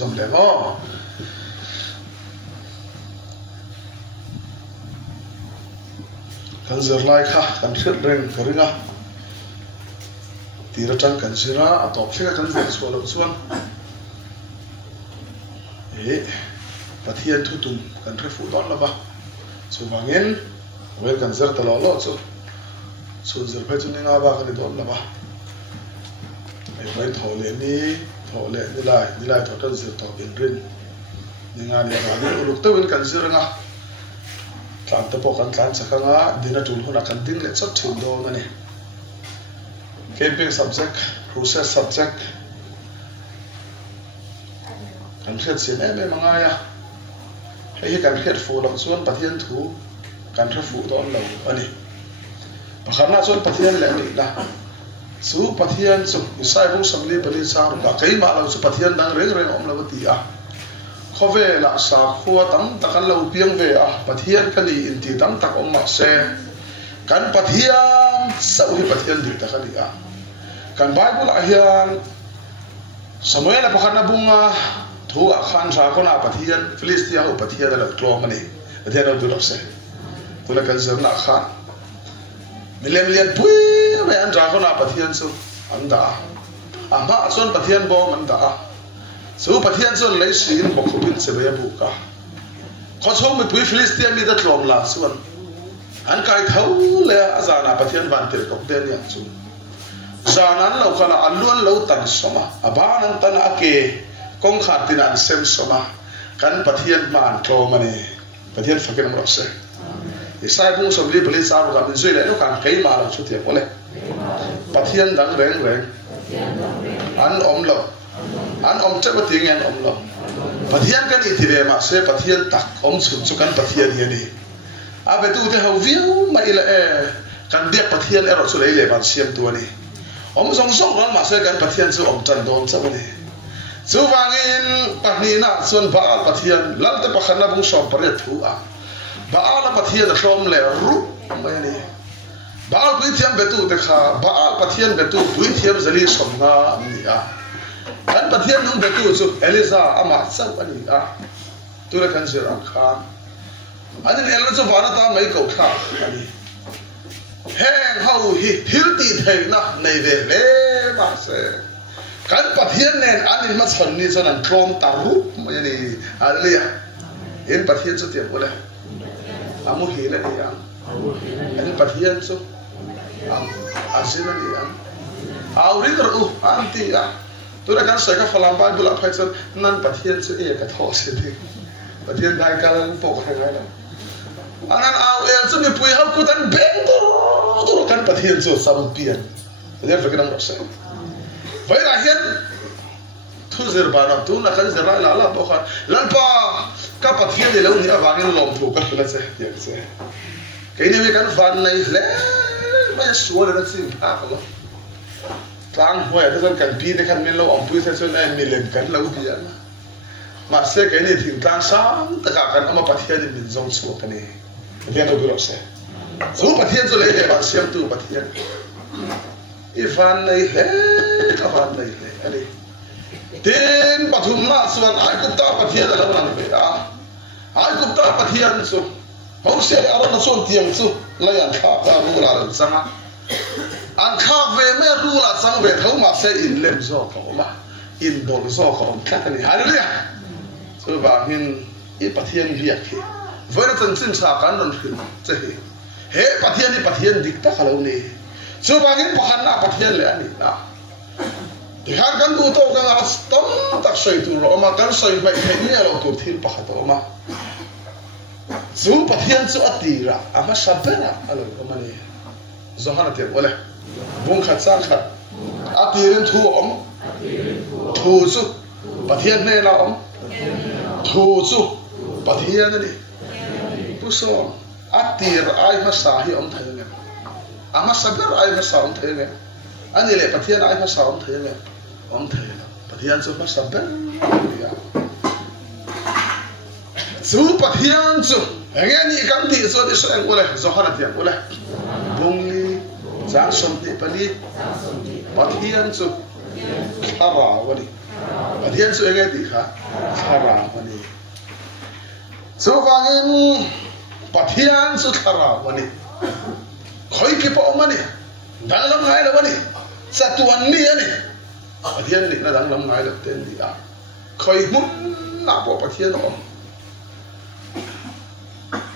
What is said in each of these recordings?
zom le ho kan zer lai kha kan thret reng karinga tira tang kan sira atop thega kan zer so lo chuan pathian thu tum kan thre fu don lova chu wangin wel kan zer ta lo lo chu zer phe chu ninga ba kan don lova ai vai thole ni lai tho tan zer to in rin ninga ni ra ni uluk to win kan zer nga tlan te po kan tlan sakanga dina tul hona kan ding le chot thil do ngani camping subject process subject kan khet sin em manga ya hei kan khet fu lo chuan pathian thu kan thra fu don lo ani pakharna chuan pathian le ni na chu pathian chu isai ru samli bali sa ka kai ma lo chu pathian dang reng reng om lo ti a khove la sa khuwa tam takan lo piang ve a pathian kani in ti tam tak om ma se kan pathian sau hi pathian dir ta kani a kan bible a hian samuel a pakharna bunga thu a khan ra ko na pathian philistia ho pathian la tlom ani pathian lo du se tu la kan zer na khan milem lian pui me an ra ko na pathian chu anda ama son pathian bo anda so pathian son lei sin bo khupin se be bu ka kho chho me pui philistia mi da tlom la suan an kai thau le azana pathian ban tir ko den ya chu zanan lo khala alun lo tan soma abanan tan ake kong khatin an sem soma kan pathian man tlom ani pathian fakin mo se isai bu som li bali sa ro ka min zui le no kan kai ma la chu te pole pathian dang reng reng an om lo an om che ba ting an om lo pathian kan i tire ma se pathian tak om chu kan pathian hi ni a be tu te ho viu ma ila kan dia pathian ero chu le ban siam tu ani om song song ron ma se kan pathian chu om tan don cha ni chu wangin pahni na chuan ba pathian lal te pakhana bung som pare thu a baal pathian hlom le ru mai ni baal pui thiam betu te kha baal pathian betu pui thiam zali somna ni a kan pathian nung betu chu eliza ama chau ani a tu le kan sir an kha ani elo chu wana ta mai ko kha ani heng hau hi thil ti thei na nei ve le ma se kan pathian nen ani ma chon ni chon an tlom ta ru mai ni alia en pathian chu te bole amu hila ni yang ani pathian chu asina ni yang auri ru anti ya tu ra kan sa ka falam ba bula phai chu nan pathian chu e ka tho se thi pathian dai ka lang po kha ngai la anan au e chu ni pui ha ku tan beng tu kan pathian chu sam pian pathian fakin am sa vai ra hian thu zir ba na tu na kan zir la la po kha lan pa ka pathian le lo ni awangin lom thu ka khila se ya se kai ni me kan van nei le ma suwa le sin a ka lo tang hoi ta kan pi de kan min lo om pui se chon ai mi lem kan lo pi ya ma se kai ni thing tang sam ta ka kan ama pathian min zong chu ka ni ve no gro se so pathian zo le ba siam tu pathian i van nei he ka van nei le ani ten pathum na suan ai ku ta pathian la nan ve a ai ku ta pathian su ho se ara na son tiang su la yan kha ka ru la ran sanga an kha ve me ru la sang ve thau ma se in lem zo ko ma in bol zo ko ka ni hallelujah so ba hin i pathian bia ki vere tan chin sa kan non hin che he pathian ni pathian dik ta khalo ni so ba hin pakhan na pathian le ani na Tihan kan tu tahu kan astam tak soi tu roma kan soi baik ni alo tu thil pakhat roma. Zu pathian zu atira ama sabera alo omani. Zohana tiap oleh. Bung khat sang khat. Atirin thu om. Thu zu pathian ne la om. Thu zu pathian ni. Puso atir ai masahi om thayne. Ama saber ai masah om thayne. Ani le pathian ai masah om thayne. Om thayne. Pathian zu masaber. Zu pathian zu. Angani kan ti so de so ang oleh zohana tiap oleh. Bungli Sang som di pali pathian su khara wali pathian su enge ti kha thara mani so wangin pathian su thara mani khoi ki pa mani dalam ngai la mani satuan ni ani pathian ni na dalam ngai la ten di a khoi mun na po pathian om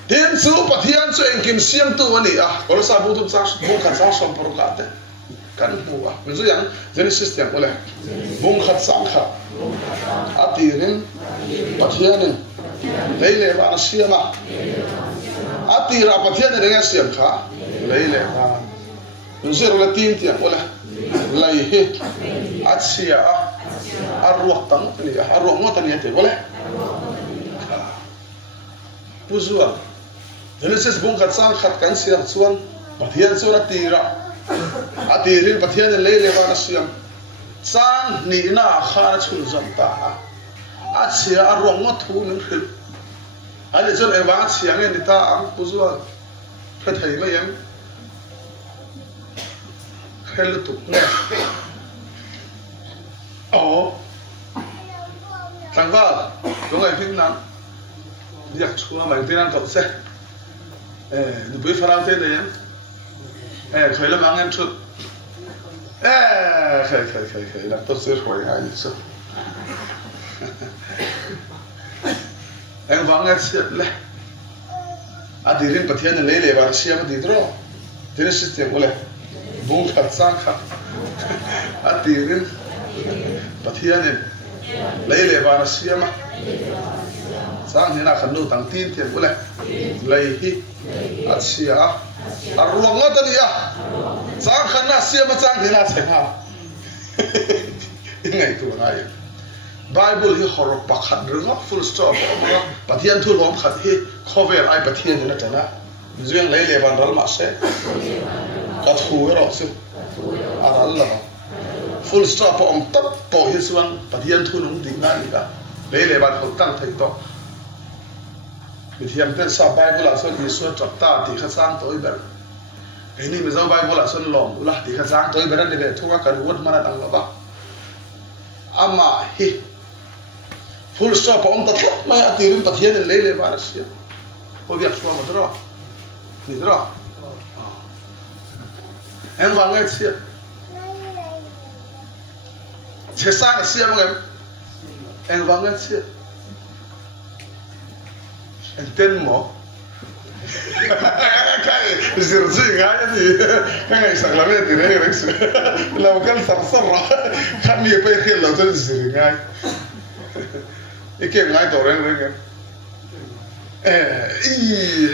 tin su pathian su engkim siam tu ani a kol sa bu tu sa bu khan sa som por ka te kan hu a min su yang Genesis yang ole bung khat sang kha atirin pathianin leile ba siama atira pathian dengan siam kha leile ba min su la tin tiang ole lai he atsia arwah tang ni arwah mo tan yate ole puzua Genesis bung khat sang khat kan siam chuan pathian su atira atirin pathian leile ba na siam sang ni na kha chul zam ta atsia arwah mo thu ning khil ali chon ewa siang ni ta ang puzua phat thai mai em khel tu thằng vợ có người phim nắng giặc chua mày tên ăn cậu xe được biết phá tên đấy em khởi là mang em chút khởi là tốt xíu khỏi ai chứ em vắng em xếp lên đi đến bát thiên này lấy vào xếp đi rồi thế nên system của lại bung khát sang khát đi đến bát thiên này lấy vào xếp mà sang thế nào khẩn nô tăng tin tiền của lại lấy hi xếp ruộng nó tên gì à sang khẩn na xếp mà sang thế nào chạy nào ngày tuổi này Bible hi horok pakhat ringa full stop ma pathian thu rom khat hi khover ai pathian na chana zueng lei le ban ral ma se ka thu ro su aral la full stop om tap po hi suang pathian thu nung ding na ni ka lei le ban khol tang thai to mithiam ten sa Bible a son Yesu chap ta ti kha sang toi ber cái này mà giao Bible a son lom ula ti kha sang toi ber de be thu ka kan wot mana dang ba ama hi full stop om ta mai atirin pathian leile varsia ko biak suama dro ni dro en wanget sia chesa sia mangem en wanget sia en ten mo kai zirzi ngai ni kai saklame dire rex la kan sarsara kan ye pe khel la tan zir ngai ikem ngai to ren ren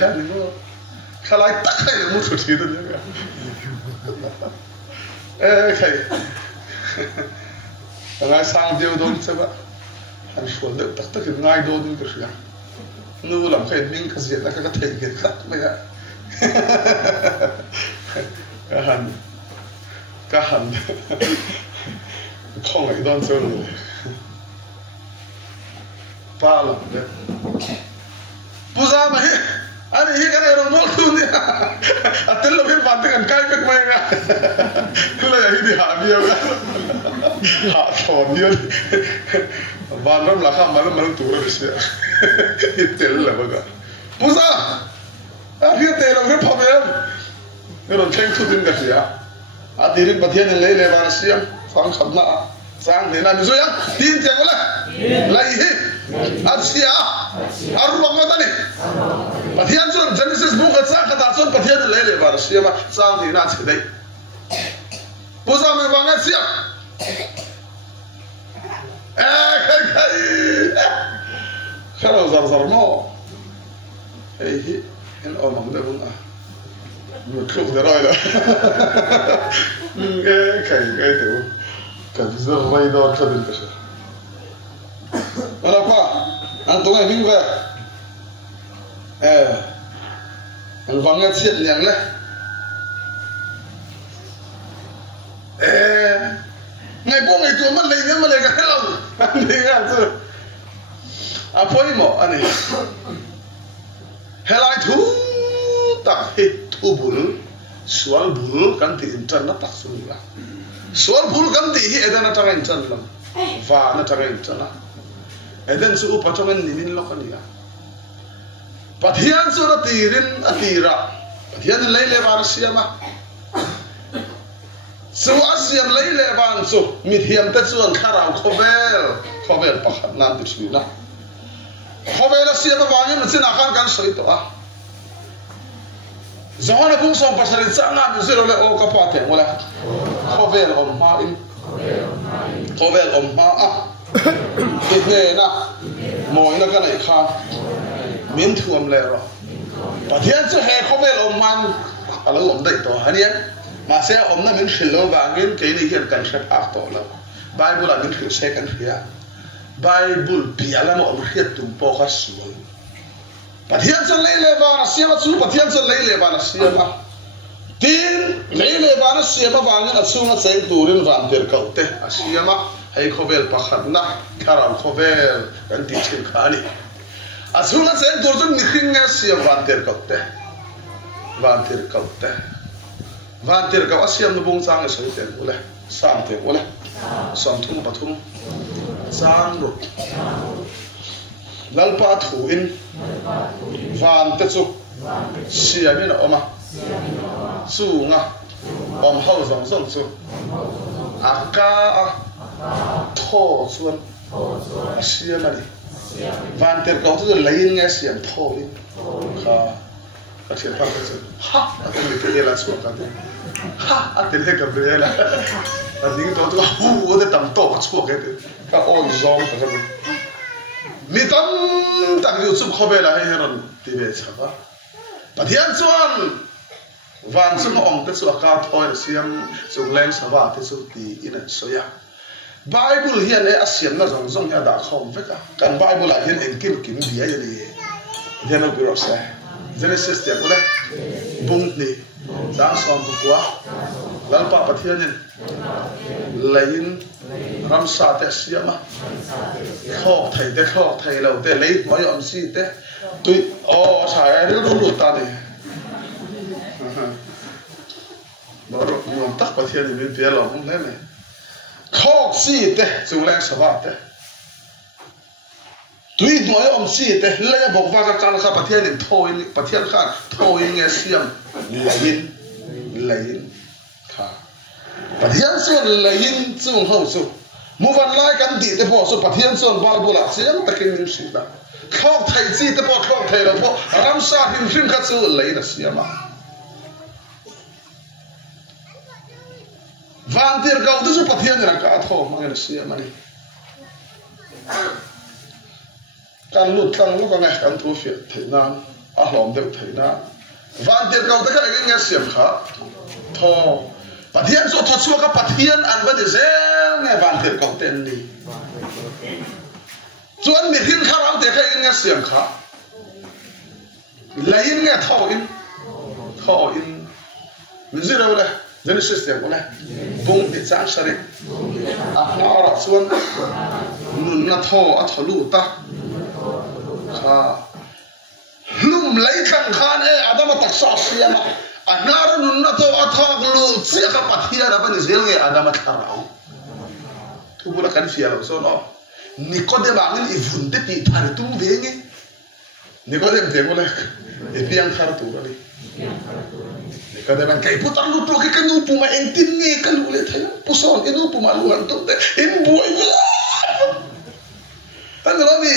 hani no khalai tak khai mu thu thi de kai ngai sang deu don seba han shol de tak tak ngai do du de ya nu lam khai ning ka zia la ka thei ke khat me ya ka han không ai don so ni pa lam de puza ma hi ani hi ka ro mo tu ni atel lo hin ban kan kai pek mai ga la hi di ha bi ga ha thon ni ban ram la kham mal tu ro sia itel la ba puza a hi te lo re phamem ro theng tu din ga sia a dirin pathian le le ba sia sang kham na sang ne na mi zo ya tin che ko la lai hi asia arwang mo tani pathian sun Genesis book at sang kata sun pathian le le ba sia ma sang ni na che dai puza me wang sia khalo zar zar mo hi en o mang de bunga mu khlo de roi la kai te ka zar mai do ka din ka ala pa ang tungai hing va ang wang siat nyang le ngày bố ngày chùa mất lấy cái hello anh đi ra chứ à phơi mỏ anh này hello thu tak hit thu bul sual bul kan ti internet tak suya sual bul kan ti hi edan atang internet lam và nó chẳng anh chana eden su pa chongan ninin lokania pathian su na tirin atira pathian leile var siama su asiam leile van su mithiam ta chuan kharau khovel pakhat nan ti thina khovel asiama wangin china khan kan soi to a zona bung som pasarin changa mi zero le o ka pa te wala khovel om ma in khovel om ma a ne na moi na ka nei kha min thuam le ro pathian chu he khovel om man alo om dai to hania mà sẽ om na min khilo wangin ke ni hian kan khap ak to la bible a min khil se kan khia bible piala mo om khiat tum po kha sual pathian chu leile ba siama chu pathian chu leile ba siama tin leile ba siama wangin a chunga sei turin ran ter kaute a siama hei khovel pakhat na kharal khovel kan ti thil khani a chunga sei tur chu ni khinga siam ran ter kaute van ter ka asiam no bung chang soi te ule sam te ule sam thum pathum chang ro lalpa thu in van te chu siamin oma su nga om hau zong zong chu aka a tho chuan asiamani van ter ka chu lein nge siam tho in kha Asyik apa tu? Ha, akan Gabriela suka tu. Ha, akan Gabriela. Nanti kita tu, ada tampok suka tu. Kau orang zong tu kan. Mitam tak YouTube Gabriela hai heran TV siapa? Patian suan, van semua orang tu suka toy siam, sugleng sabah tu suti ina soya. Bible hian asyik na zong zong ya dah kau mereka. Kan Bible hian engkin kim dia jadi. Dia nak berusaha. Genesis tiap boleh bung ni sang som tu kuah lalpa pathianin lain ramsa te siama khok thai lo te lei moi om si te tui o sai ru ta ni baru mom tak pathianin min pe lo mong ne khok si te chung le sawa te tui noi om si te le bok va ka kan kha pathian in thoi pathian kha thoi nge siam lain kha pathian son lain chung ho su mu van lai kan di te po su pathian son bal bula siam takin min si da khok thai chi te po khok thai lo po ram sa him him kha chu lain a siama van ter ka tu su pathian ra ka tho ma nge siam ani kan lut kan kan thu fiat thainan a hlom deuh thainan van ter kau ta ka nge siam kha tho pathian so tho chu ka pathian an va de zel nge van ter kau ten ni chuan mi hin kha rau te ka nge siam kha lain nge tho in min zero le Genesis tiap ole bung ti chang sari a na ra chuan nun na tho a tholu ta kha lum lai khang khan adama taksa siama anar nun na to athak lu chi kha pathia ra ban zel nge adama tharau tu bula kan fia lo so no Nikodem angin ivun te pi thar tu ve nge Nikodem te bula e piang thar tu ri Nikodem kai putar lu tu ke kan lu pu ma entin nge kan lu le thai puson enu pu ma lu an tu te in buai an lo mi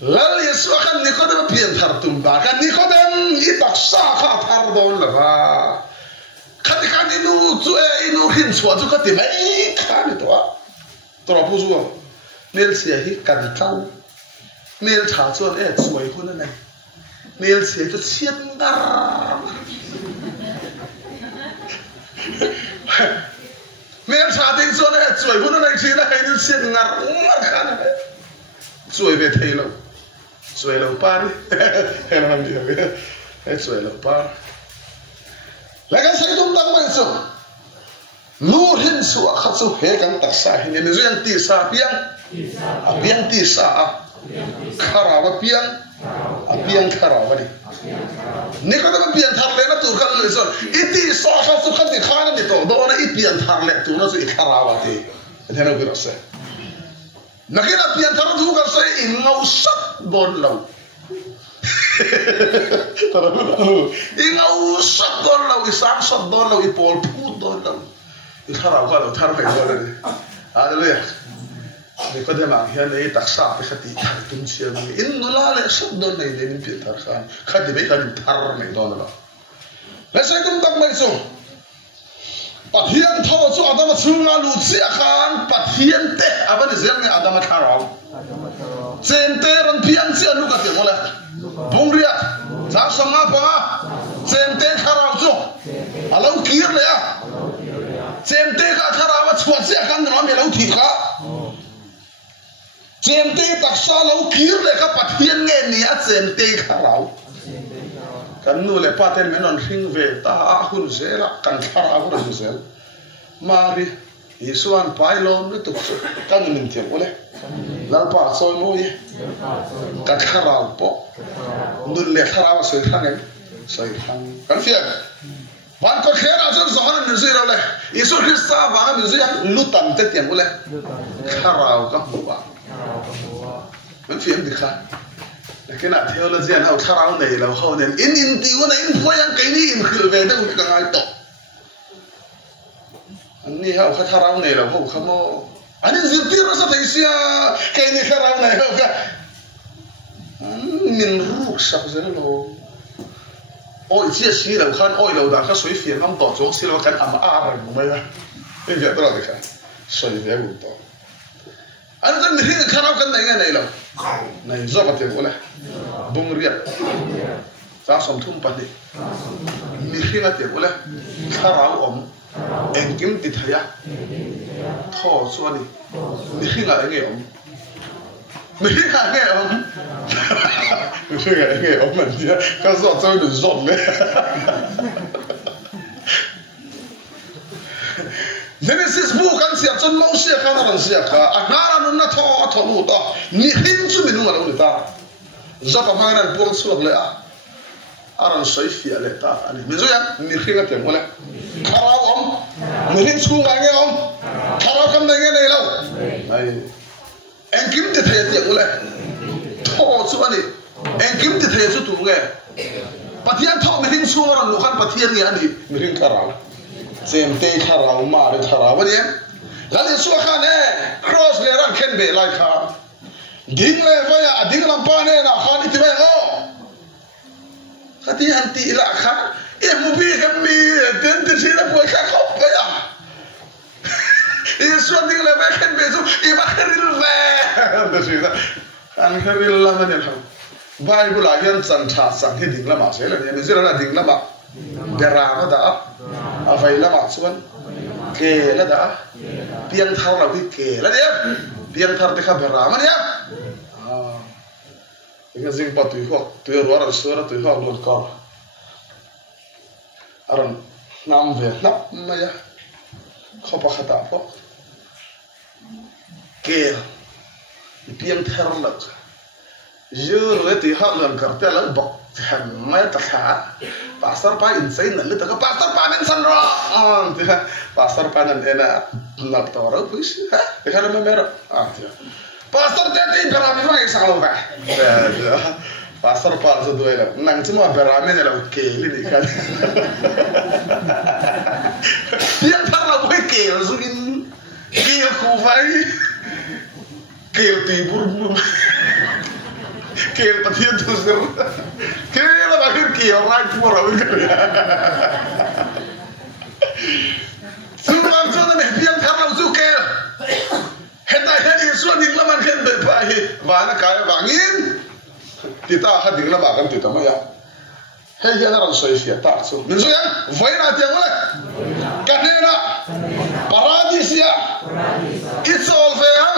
Lalu Yesus akan Nikodem pian thar tumba kan Nikodem itaksa kha thar don la ba ketika inu hin suatu ketika kan itu terlalu suam nil siahi kan kau nil cacuan suai pun nai nil siahi itu siandar nil cacuan suai pun nai sih nai nil siandar kan suai betul lo suai lo par heran dia suai lo par lagan saya tu tak masuk luhin su akhasu he kan taksa hin ni zo yang ti sa piang ti sa kharawa piang kharawa ni ko da piang thar le na tu kan le so iti so akhasu kan ti khana ni to do na i piang thar le tu na so i kharawa ti thế nào cái sẽ nó cái là tiền thằng thu cái sẽ in ngầu sắc đòn lâu in ngầu sắc đòn lâu in sáng sắc đòn lâu in bol phút đòn lâu in thằng nào cái thằng phải đòn này hallelujahนี่ก็ได้มาเห็นไอ้ตักษะไปขัดที่ทักตุ้งเชียงอินนุลาเลยสักโดนในเรื่องพิจารณาขัดที่ไม่ขัดทาร์ไม่โดนละแล้วใช้กุมตักไม่ส่งปัทเฮียนท่อจู่อาดามชุ่งอาลุเสียขานปัทเฮียนเตะอาบันเสียงเนี่ยอาดามทาราวเซนเตรันเพียงเสียลูกกันเดียวเลยบุงเรียจากสมัยปะเซนเตทาราวจู่อาลูกีร์เลยอ่ะเซนเตก็ทาราวชวดเสียกันน้องมีลูกที่ข้าเจมเตตักซาเราคิดเลยครับปัทเฮียนเงี้ยนี่เจมเตข้าเรากันนู่นเลยปัทเฮียนมันนอนหิงเวตาหุ่นเซลกันข้าเราหุ่นเซลมาดิยิสวานไปลมนี่ตุกกันนิ่งเทียมโอเลยแล้วป้าซอยมุ่ยกันข้าเราปะนู่นเลยข้าเราสวยทั้งนั้นสวยทั้งกันเฟียบางคนแค่เราจะสอนมิวสิกเราเลยยิสุคริสต์บางมิวสิกลุตันเทียมโอเลยข้าเราก็หัวมันเฟียมดิค่ะแต่ขณะเทโอโลจีเขาข้าวในเราเขาเนี่ยอินติวนะอินพวยังไงนี่อินคือเวทต้องกางไงต่ออันนี้เขาข้าวในเราเขาเขาโมอันนี้สิ่งที่เราสัตย์เสียแค่นี้ข้าวในเขาก็มินรูกสักเส้นโลโอ้ยเชี่ยสีเราขันโอ้ยเราด่าเขาสวยเฟียนต้องต่อจงสีเรากันอามาอาร์มั้งไหมล่ะไม่เกี่ยวตัวเลยค่ะสวยเดี๋ยวกูต่ออันนั้นมีที่ข้าวกันไหนกันไหนเราในจอบเต็มเลยบุ้งเรียบสาสมทุ่มปันดิมีที่กันเต็มเลยข้าวอมเอ็งกิมติดหายะท่อส่วนนี้มีที่กันเงี้ยอมมีที่กันเงี้ยอมมีที่กันเงี้ยอมเหมือนที่ก็สอดเจอหนึ่งสอดเลยGenesis bukan siap cun mau siap kan orang siap ka agara nunna tho lu to ni hin chu minu ngalo ni ta zapa mangan buang suak le a aran soi fia le ta ani mi zoya ni khinga te mole kharau om ni hin chu ngai nge om kharau kam nei nge nei lo ai en kim te the te mole tho chu ani en kim te the chu tu nge pathian tho mi hin chu ron lu khan pathian nge ani mi hin kharauเซมเตทาราวมาเลยทาราววันนี้แล้วในส่วนข้างนี้ครอสเลยร่างเข็นเบลไลค์ครับดิ้งเลยว่าอย่าดิ้งลำปาเนี่ยนะข้านี่ที่ไม่เอาข้าที่หันตีละข้ามูบีกันมีเดินที่ที่เราป่วยข้าเข้าไปอ่ะส่วนดิ้งเลยไม่เข็นเบสุบ้าคริลเว่เดี๋ยวสินะอันคริลละมันเนี่ยครับไบเบิลอายันสันชาสังที่ดิ้งละมาเสียเลยเนี่ยไม่ใช่เราดิ้งละมาเดราก็ได้อาไฟละมาส่วนเกละได้เพียงทาร์เราที่เกละเนี่ยเพียงทาร์ที่ข้าเดรามันเนี่ยยังสิ่งปัตตุยหอกตัวรัวรัสระตัวหอกหลุดคออารมณ์น้ำเวทนับไม่ยะข้าพักตาพอกเกลเพียงทาร์เรายืนเลยที่หอกหลุดคอแต่ละบอกไม่ตัดขาpasar pa insane na lita ka pasar pa nan san ro tiha pasar pa nan ena na toro push ha tiha na mero tiha pasar te ti berami ma isa lo ba pasar pa so duela nang cuma berami ne la ke li kan dia tar la boy ke so in ke ku vai ke ti bur Keel pathian tu ser, keel la bagun keel right for a week. Suman so na biang karau su keel. Heta hedi so ning la man ken be pai, wana kaya bangin. Tita ha ding la bagan tita ma ya. Hey ya ran so isia ta so. Min so ya, vai na tiang wala. Kanena paradisia. It's all fair.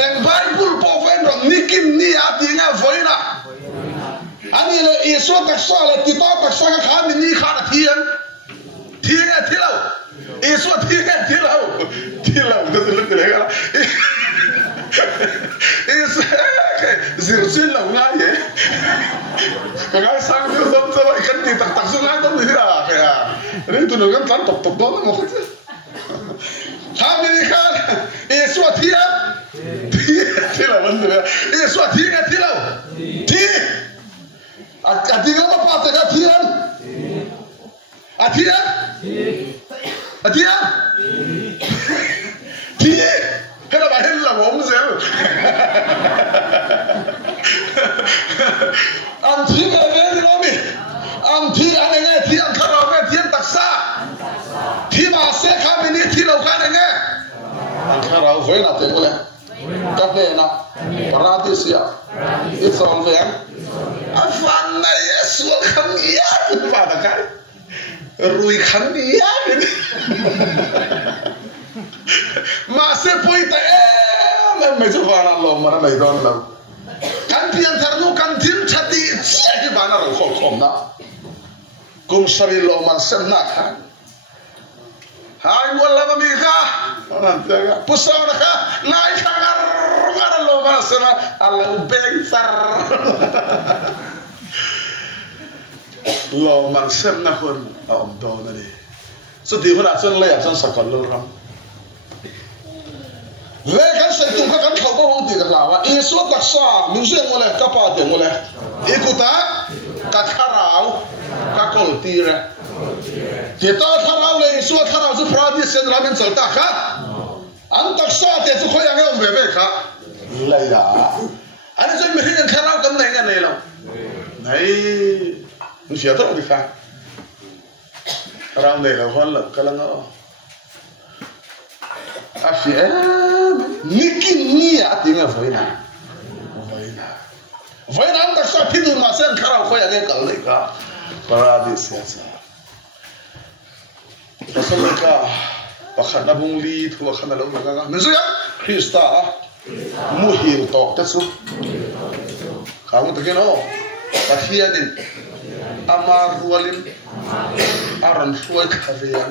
Ang Bible po vendong nikin ni atinga voina. Ani le Yesu taksa le kita taksa ka kami ni khana thian. Thian thilau. Yesu thian thilau. Thilau to le pelega. Yesu zirsin la ngai. Kaga sang ni som so kan ti tak tak sungai to ni ra ya. Ni tu no kan tan tok tok do mo. Kami ni khana thi lo man de e so thi nga thi lo thi a thi ga pa te ga thi an a thi an a thi an thi he la ba he la mo mo se am thi ga ve lo mi am thi an nge thi an khara ve thi an taksa thi ma se kha mi ni thi lo kha nge an khara ve na te ko le ka ve na parati sia it's all there afan na yesu kham ya pa da kai rui kham ya ma se poita me se vana lo mara nei don lo kan tian tharnu kan thim chati che ki bana ro khol khom na kum sari lo man sem na kha hai wala ba mi kha nan te ga pusa na kha nai kha gar lo ba sema ala beng sar lo man sem na khon om do na ni so di khona chen le ya chen sakal lo ram le kan sai tu kan khau ba hong ti ka la wa e so ka sa min se mo le ka pa te mo le e ku ta ka kharau ka kol ti re ke ta kharau le e so kharau su pradi sen la men chal ta kha an tak sa te chu khoi ang om ve ve kha la ya an sai mi hin kharau kam nei nga nei lo nei ni sia to di kha kharau nei lo hon lo ka la ngo afia niki ni atinga voina anda sa pidu ma sen khara ko ya ge kal ka paradis ya sa rasulka pakhana bungli thu khana lo ga mesu ya krista muhir to tesu kamu tegeno pahianin amar walin aran suai khavian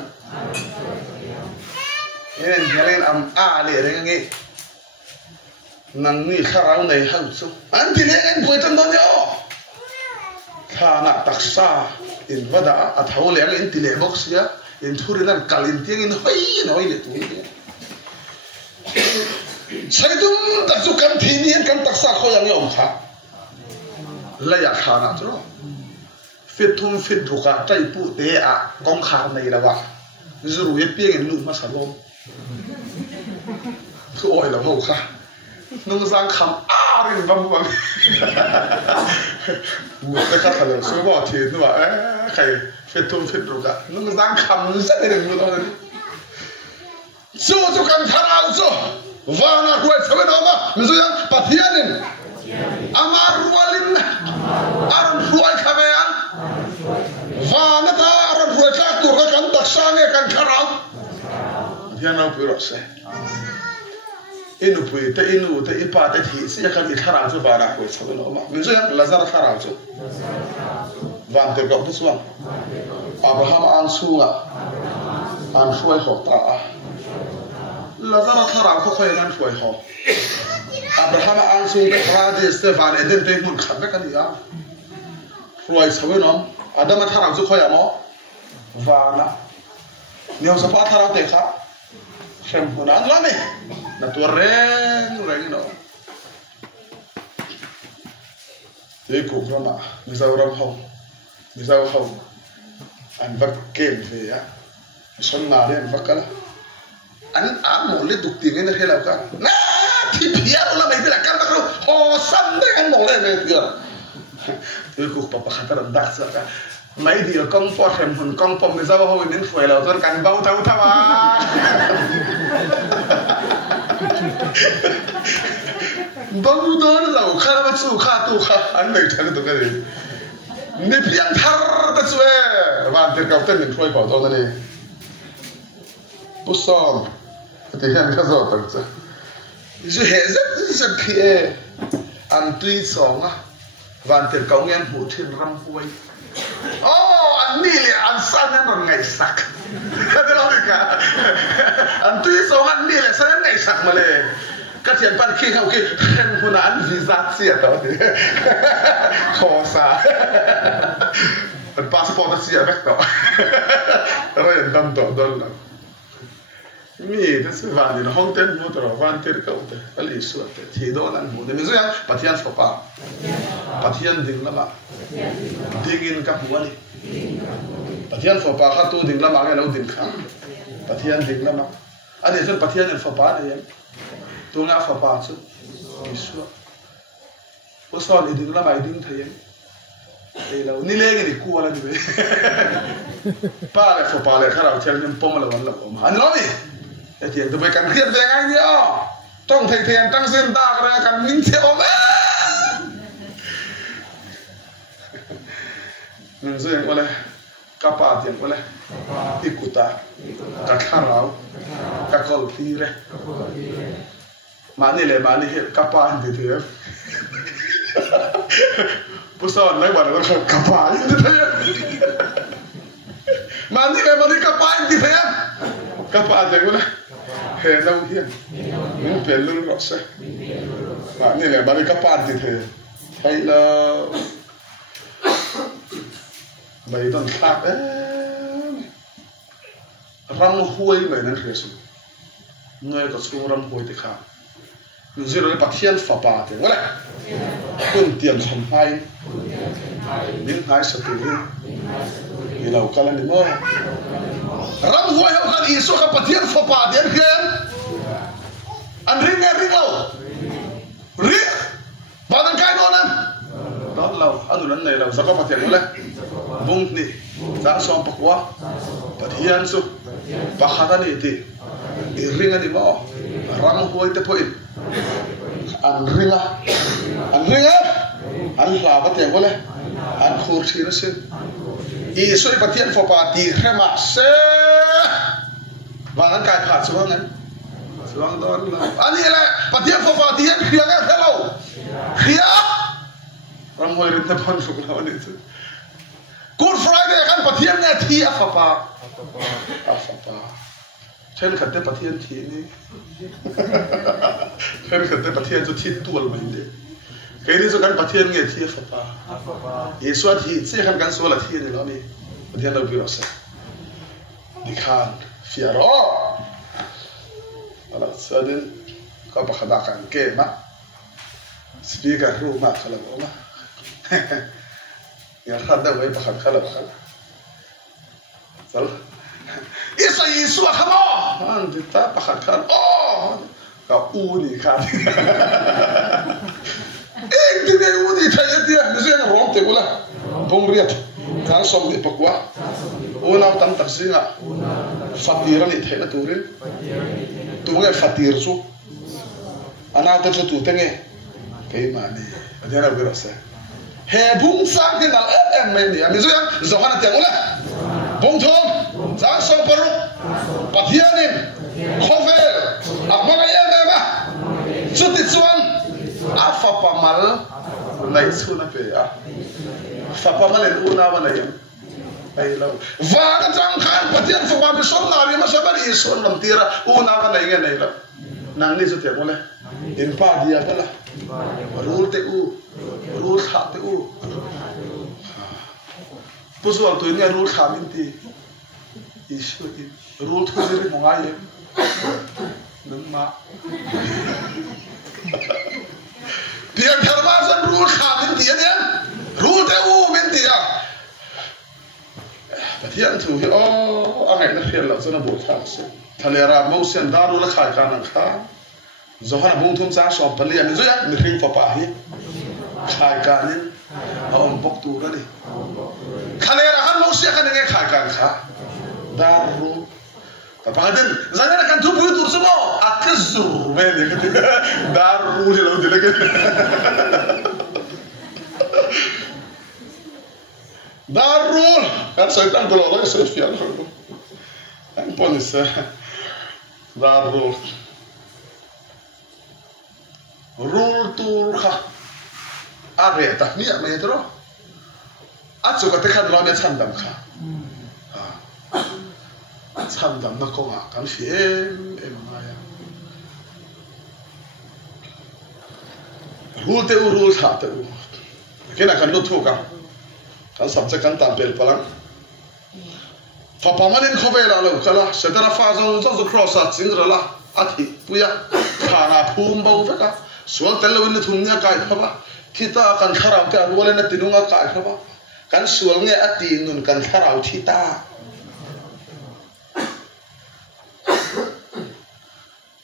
yen jaren am ale rengi nang ni kharau nei hau chu an ti le en poi tan don yo khana taksa in wada a thole ang in ti le box ya in thurinan kalin tiang in hoi le tu saidum ta chu kan thini kan taksa kho yang yom kha la ya khana chu fit thum fit dhuka tai pu te a kong khar nei la wa zuru ye pieng in lu ma salomคือโอ้ยแล้วพวกค่ะนุ่งสร้างคำเรื่องบ้าบ้าเหมือนกับเขาเลยซื้อบ่อเทียนว่าใครเฟตุนเฟตุกะนุ่งสร้างคำสักหนึ่งมือตอนนี้สู้กันทาราสู้วานาคุยสมัยนั้นมาไม่ใช่ยังปะเทียนินอามารัวลินอารมณ์รวยขมิ้นวานาตาอารมณ์รวยข้าตัวกันตักสานกันทาราเทียนเอาไปรอเสอินุปุยแต่อินุแต่อิปาแต่ที่สิ่งที่ขราจูบาราคุยสักหน่อยมาไม่ใช่ยังลาซาร์ขราจูวันเดียวกับทุกส่วนอับราฮัมอันซูงะอันช่วยหอกตาลาซาร์ขราเขาค่อยกันช่วยหอกอับราฮัมอันซูงเป็นพระเดสเตฟานเอเดนเตมุนขัดไปกันดีอ่ะช่วยสักหน่อยอาดัมขราจูค่อยอ่ะมั้งวานะเนี่ยสภาพขราเตะค่ะเข็มหัวนั่นละนี่น่าตัวแรงเนาะเด็กกูพร้อมอ่ะมิซาอุรำเขาอันวักเกมเฟียสนนาเรียนวักกันละอันหมอเลยดุกตีเงี้ยนะเฮ้ยแล้วกันน่าที่เพียร์เราไม่ได้กันนะครับโอ้ซ้ำได้กันหมดเลยเนี่ยเพียร์เด็กกูปะขัดระดับสักกันไม่ดีกองปอดเข็มหุ่นกองปอมมิซาอุเขาเป็นนิสวยแล้วจนกันเบาเท่าว่าบ้าบุดอนเราข้ามาสู้ข้าตู้ข้าอันไหนฉันตัวกันเลยนี่เพียงทาร์ตัดช่วยวันเดียวกับเต้นหนึ่งช่วยก่อนตรงนั้นเองปุ๊บซ้อมที่เห็นก็สอดตั้งใจจะเห็นจะเพี้ยอันที่สองอ่ะวันเดียวกับเงี้ยหูทิ้งรำห้วยโอ้อันนี้เลยอันสั้นนั่นมันไงสักก็จะเล่าอีกอ่ะอันที่สองอันนี้เลยสั้นไงสักมาเลยก็เทียนปั้นขี้เขาขี้เข็มหุ่นอันวีซ่าเสียต่อที่ขอซาเป็นพาสปอร์ตเสียแบกต่อเราเห็นดำต่อดอลลาร์ mi thế sự vạn thì hong tên mua tờ van tên câu thế cái lý suất thế thì đó là mua thế mình nói bắt hiện phật pa bắt hiện đình lắm à đình in các mua đi bắt hiện phật pa khát tu đình lắm à cái lâu đình khang bắt hiện đình lắm à anh ấy dân bắt hiện phật pa đấy tu ngã phật pa chứ lý suất có sao thì đình lắm à đình thấy đây là ni lê cái gì cua là gì vậy pa lại phật pa lại khá là chơi nhưng pom là vẫn là pom anh nói đi thì tụi bay cần khiết về ngay đi trong thầy thiền tăng xin ta ra cần minh thiệu mẹ mình duyên qua đây capa tiền qua đây ikuta các harau các câu thi đây mà này là mà này capa anh thì thế bữa sau lấy bảo nó capa anh thì thế mà này là mà này capa anh thì thế capa tiền qua đây hè đâu hiền mình phải luôn rõ sẽ mà này là bạn các bạn thì thế hay là mấy tuần khác ram huôi vậy nên thế sự người có xuống ram huôi thì khác mình chỉ là bắt hiện phá ba thế vậy quân tiền không hay mình hay sự tự nhiên như là cái này mà ram huôi không cần isu các bắt hiện phá ba thế khen anh ring lâu ring bao nhiêu cái đó lâu anh lần này là sao có phát hiện nữa bung đi đã xong bạc quá phát hiện số bạc hata này thì ring anh đi mà ram huôi thế thôi anh ring anh là phát hiện nữa anh khur xí nó xin isu phát hiện phá ba thì khai mạc sẽ và anh cài phạt xuống anh xuống đó là anh ấy là bắt hiện phá ba thì hiện khiêng cái hello khiêng ram huôi rin tập huân phục nào đấy chứ Good Friday kan bắt hiện nghe thi phá ba trên khẩn tế bắt hiện thi này trên khẩn tế bắt hiện cho thi tuol mình đấy cái này cho kan bắt hiện nghe thi phá ba Yesu thi sẽ kan số là thi này nó này bắt hiện đâu biết sao đi khan phía đó ala sadin ka bakhada kan ke ma speaker ru ma khala ma ya khada wai bakhad khala sal isa Yesu khamo an ta bakhad khan ka u ni khan ek din u ni thaya dia nisen rom te bula bom riat kan som ni pakwa ona tam taksinga fatira ni thena turin tunga fatir su ana ta tu tenge kai mani adena gura sa he bung sang din al em me ni ami zoya zohana te ula bong thom za so paru pathianin khovel akmaga ya ba chuti chuan afa pamal nai suna pe a fa pamal en una ba nai ai lo va ka chang khan pathian fa ba som na ri ma sa ba ri son lam tira una ba nai ngai lo nang ni su te mole in pa dia pala rul te u rul kha te u pusu tu ni rul kha min ti isu ti rul thu ri mo ngai nang ma dia tharma san rul kha min ti ne rul te u min ti a pathian thu hi angai na khial lo chana bo thak se thalera mo sen daru la khai ka nang kha zohana bung thum cha som pali ami zoya mi ring papa hi khai ka nin om bok tu ra ni khalera han mo se ka nge khai ka kha daru papa den zanera kan tu pu tur sumo akzur me ne daru le lo de le Darul kan setan kalau lagi sefian kan polis darul rul tur kha are ta ni me tro atsu ka te khan lo ne chandam kha chandam na ko ma kan fi em ma ya rul te rul kha te kena kan lu thu ka kan subject kan tampil palang Papa manin khovela lo kala setara fa zong zong cross a chingrala athi puya khana phum bau veka sual tello in thumnya kai khaba kita kan kharau ka wala na tinunga kai khaba kan sual nge ati nun kan kharau thita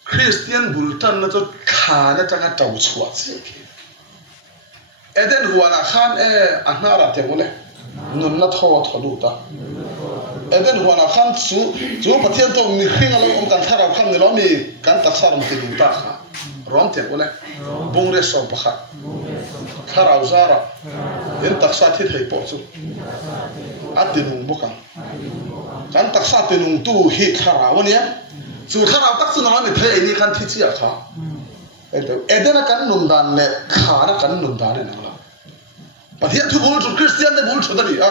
Christian bultan na to khana tanga tau chua che eden huana khan anara temule nun na thaw tholu ta eden huana khan chu pathian to mi khringa lo kan thara kham ni lo mi kan taksar mi tu ta kha ron te ule bung re so pakha thara uzara en taksa thi thei po chu atinung boka kan taksa tinung tu hi thara wania chu thara tak chu na mi thei ni kan thi chi a kha eden kan nun dan le khara kan nun dan ne la pathian thu bul chu Christian de bul chu da ri a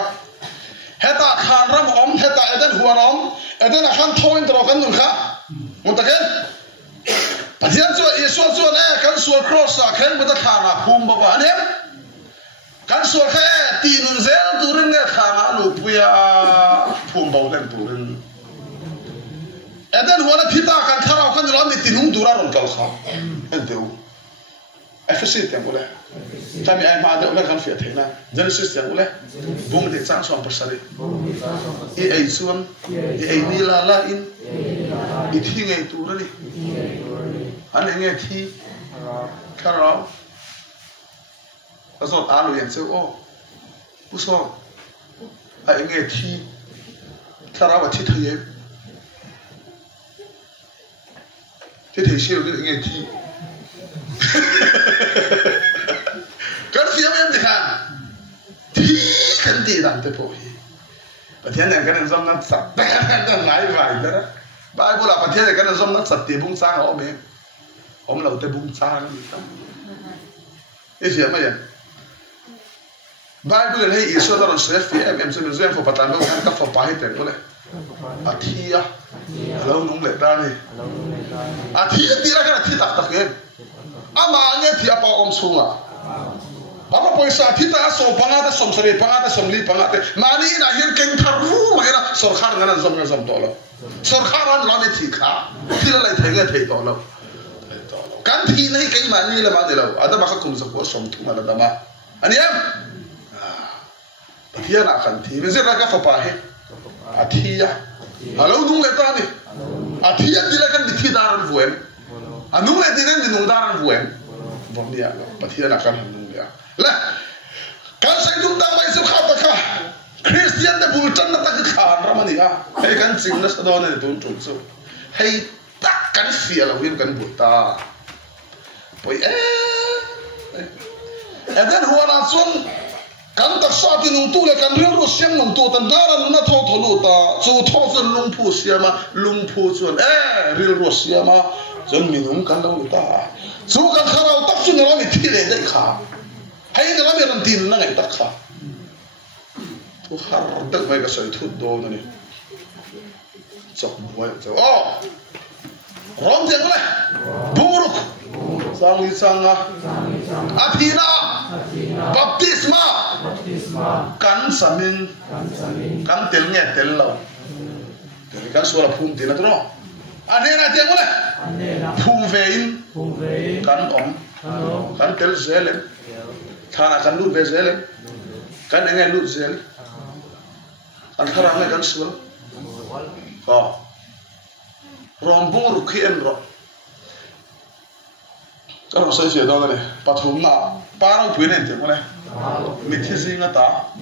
heta khan ram om heta eden huan om eden khan thoin tro kan nun kha mun taken pathian chu yesu chu ne kan sual cross a khen bata khana phum ba ba ne kan sual khe ti nun zel turin ne khana lu puya phum ba len turin eden huan thita kan tharau kan lo mi tinung dura ron kal kha enteu Efesit yang boleh, kami ayat ada oleh kan fiat hina, Genesis yang boleh, bung di sang suam persari, I aisuan, I nila lain, I tingai turun ni, ane ngai ti, karau, asal alu yang saya oh, usah, ane ngai ti, karau ti thayem, ti thaysiu ni ngai ti. Kan siapa yang dikan? Kan tidak ada pohi. Patihan yang kan zom nak sat, kan ngai vai dah. Bai pula patihan yang kan zom nak sat tebung sang om em, om lau tebung sang. Ini siapa ya? Bai pula ni Yesus orang chef em sebenarnya for patan lo kan tak for pahit kan boleh. Atia, kalau nung letar ni. Atia tidak kan atia tak em. Amanya tiapa om sunga. Apa poisa kita so pangada somsari pangada somli pangada. Mani ina yen keng tharu maina sarkar ngana zam tolo. Sarkaran lami thika. Tila lai thenge thei tolo. Kan thi nei kai mani la ma dilo. Ada maka kum sa ko som tu mala dama. Aniam. Patia na kan thi. Mese ra ka fa he. Atia. Halau dung letani. Atia tila kan dithi daran vuem. Anu le dinen di nungdaran buem, bom dia, patia nak kan nung dia. Lah, kan saya jumpa mai su kata kah, Christian de bultan na tak khan ramani ah, hei kan sing na sadon na tun so, hei tak kan fia la win kan buta, poi dan huana sun kan tak saati nung tu le kan real rusiam nung tu tan daran na tho lu ta, so tho sun lung pu siama, lung pu sun real rusiama.জন minum kan lau ta so kan kharau tak su na mi thile dai kha hai na mi ran tin na ngai tak kha to har dak mai ka sai thut do na ni chok boy so oh rom jeng le buruk sang li sanga athina baptisma kan samin kan tel nge tel lo kan suara phum tin na to Anena dia boleh. Phum vein kan om kan tel zelem kan akan lu bezelem kan engai lu zel kan karame kan sul oh rombung rukien ro kalau saya sih tahu ni pathum na parang puinen dia boleh mithisi ngata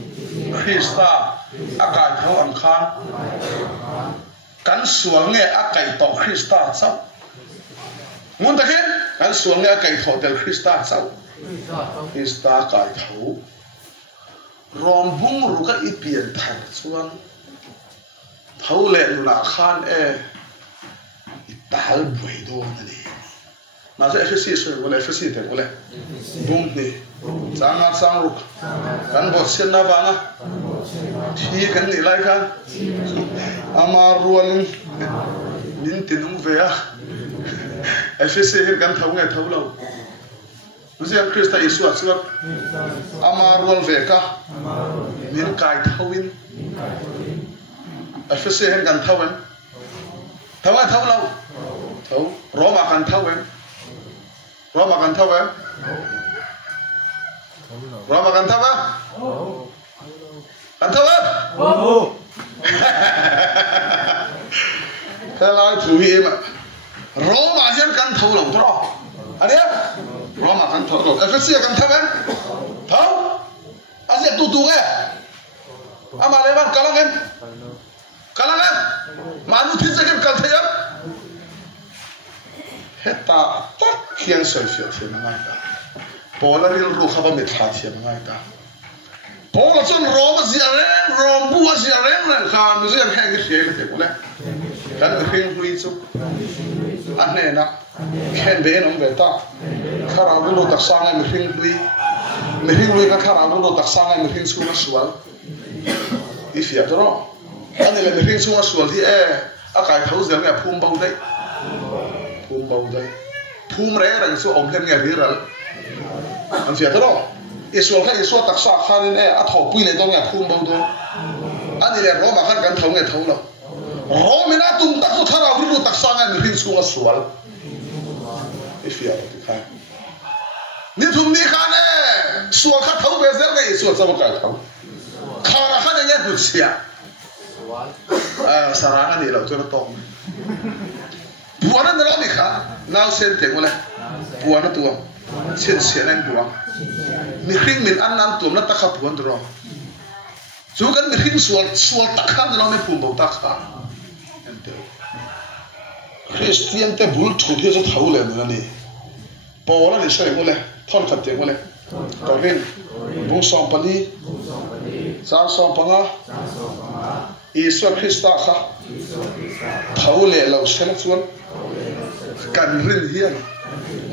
Krista akan kau angkan kan suange akai to Krista sau mun ta ken kan suange akai to tel Krista sau Krista kai thau rombung ruka ipian thar chuan thau le na khan ital boi do na ni na se fsi so wala fsi te wala bum ni sanga sang ruk kan bo sen na ba na thi kan ni lai kan amar ruan min tinung vea FSC kan thau ngai thau lo Musia Krista Yesu asua amar ruan veka min kai thawin FSC hen kan thâu em thâu lâu thâu Roma kan thâu em Roma kan thâu em Roma kan thâu em kan thâu em cái nói thú vị mà Roma hen kan thâu lâu đó anh em Roma kan thâu lâu FSC kan thâu em thâu anh em tu nghe ama levan kalangan manu thijakin kalthayam heta tak khian soi fiat fian ngai ta pola ril ru khaba mit kha thiam ngai ta pola chon rom ziareng rom bu ziareng ran kha nu zian khang ke khel te kole kan khing hui chu anne na khen be nom ve ta kharang ru tak sang mi khing hui ka kharang ru tak sang mi khing chu na sual ifia đó anh này là mình riêng xuống xuống thì cái thấu giờ nghe phum bao đây phum rẻ rằng số ông thêm nghe rỉ rồi anh phía đó xuống cái xuống đặc sắc khăn nên thầu pui này đâu nghe phum bao đâu anh này là rõ mà khănกันthấu nghe thấu đâu rõ mình đã tung đặc số thằng nào cũng đặc sắc nghe mình riêng xuống xuống ifia đó thì khaiนี่ทุ่มนี่ข้าเนี่ยส่วนข้าเท่าเบสเซอร์ไงส่วนสมการเท่าข้าราคาเนี่ยดุเสียสาระนี่เราตัวเราตรงบัวนั่นเราไม่ข้าน่าเส้นเต็งเลยบัวนั่นตัวเสียนั่นบัวมีครึ่งมินอันนั้นตัวนั่นตะขับบัวตัวเราจู่กันมีครึ่งส่วนตะขับเราไม่พูดบอกตะขับคริสเตียนแต่บุญถูกที่จะเท่าเลยนั่นนี่ปอแล้วนี่ใช่ไหมเลยท่อนขัดเตียงเลยตัวเร่งบุ้งสองปนีสามสองปังอ่ะอิสวคริสต์ค่ะเท่าเลยเราเชื่อส่วนกันรินเฮียน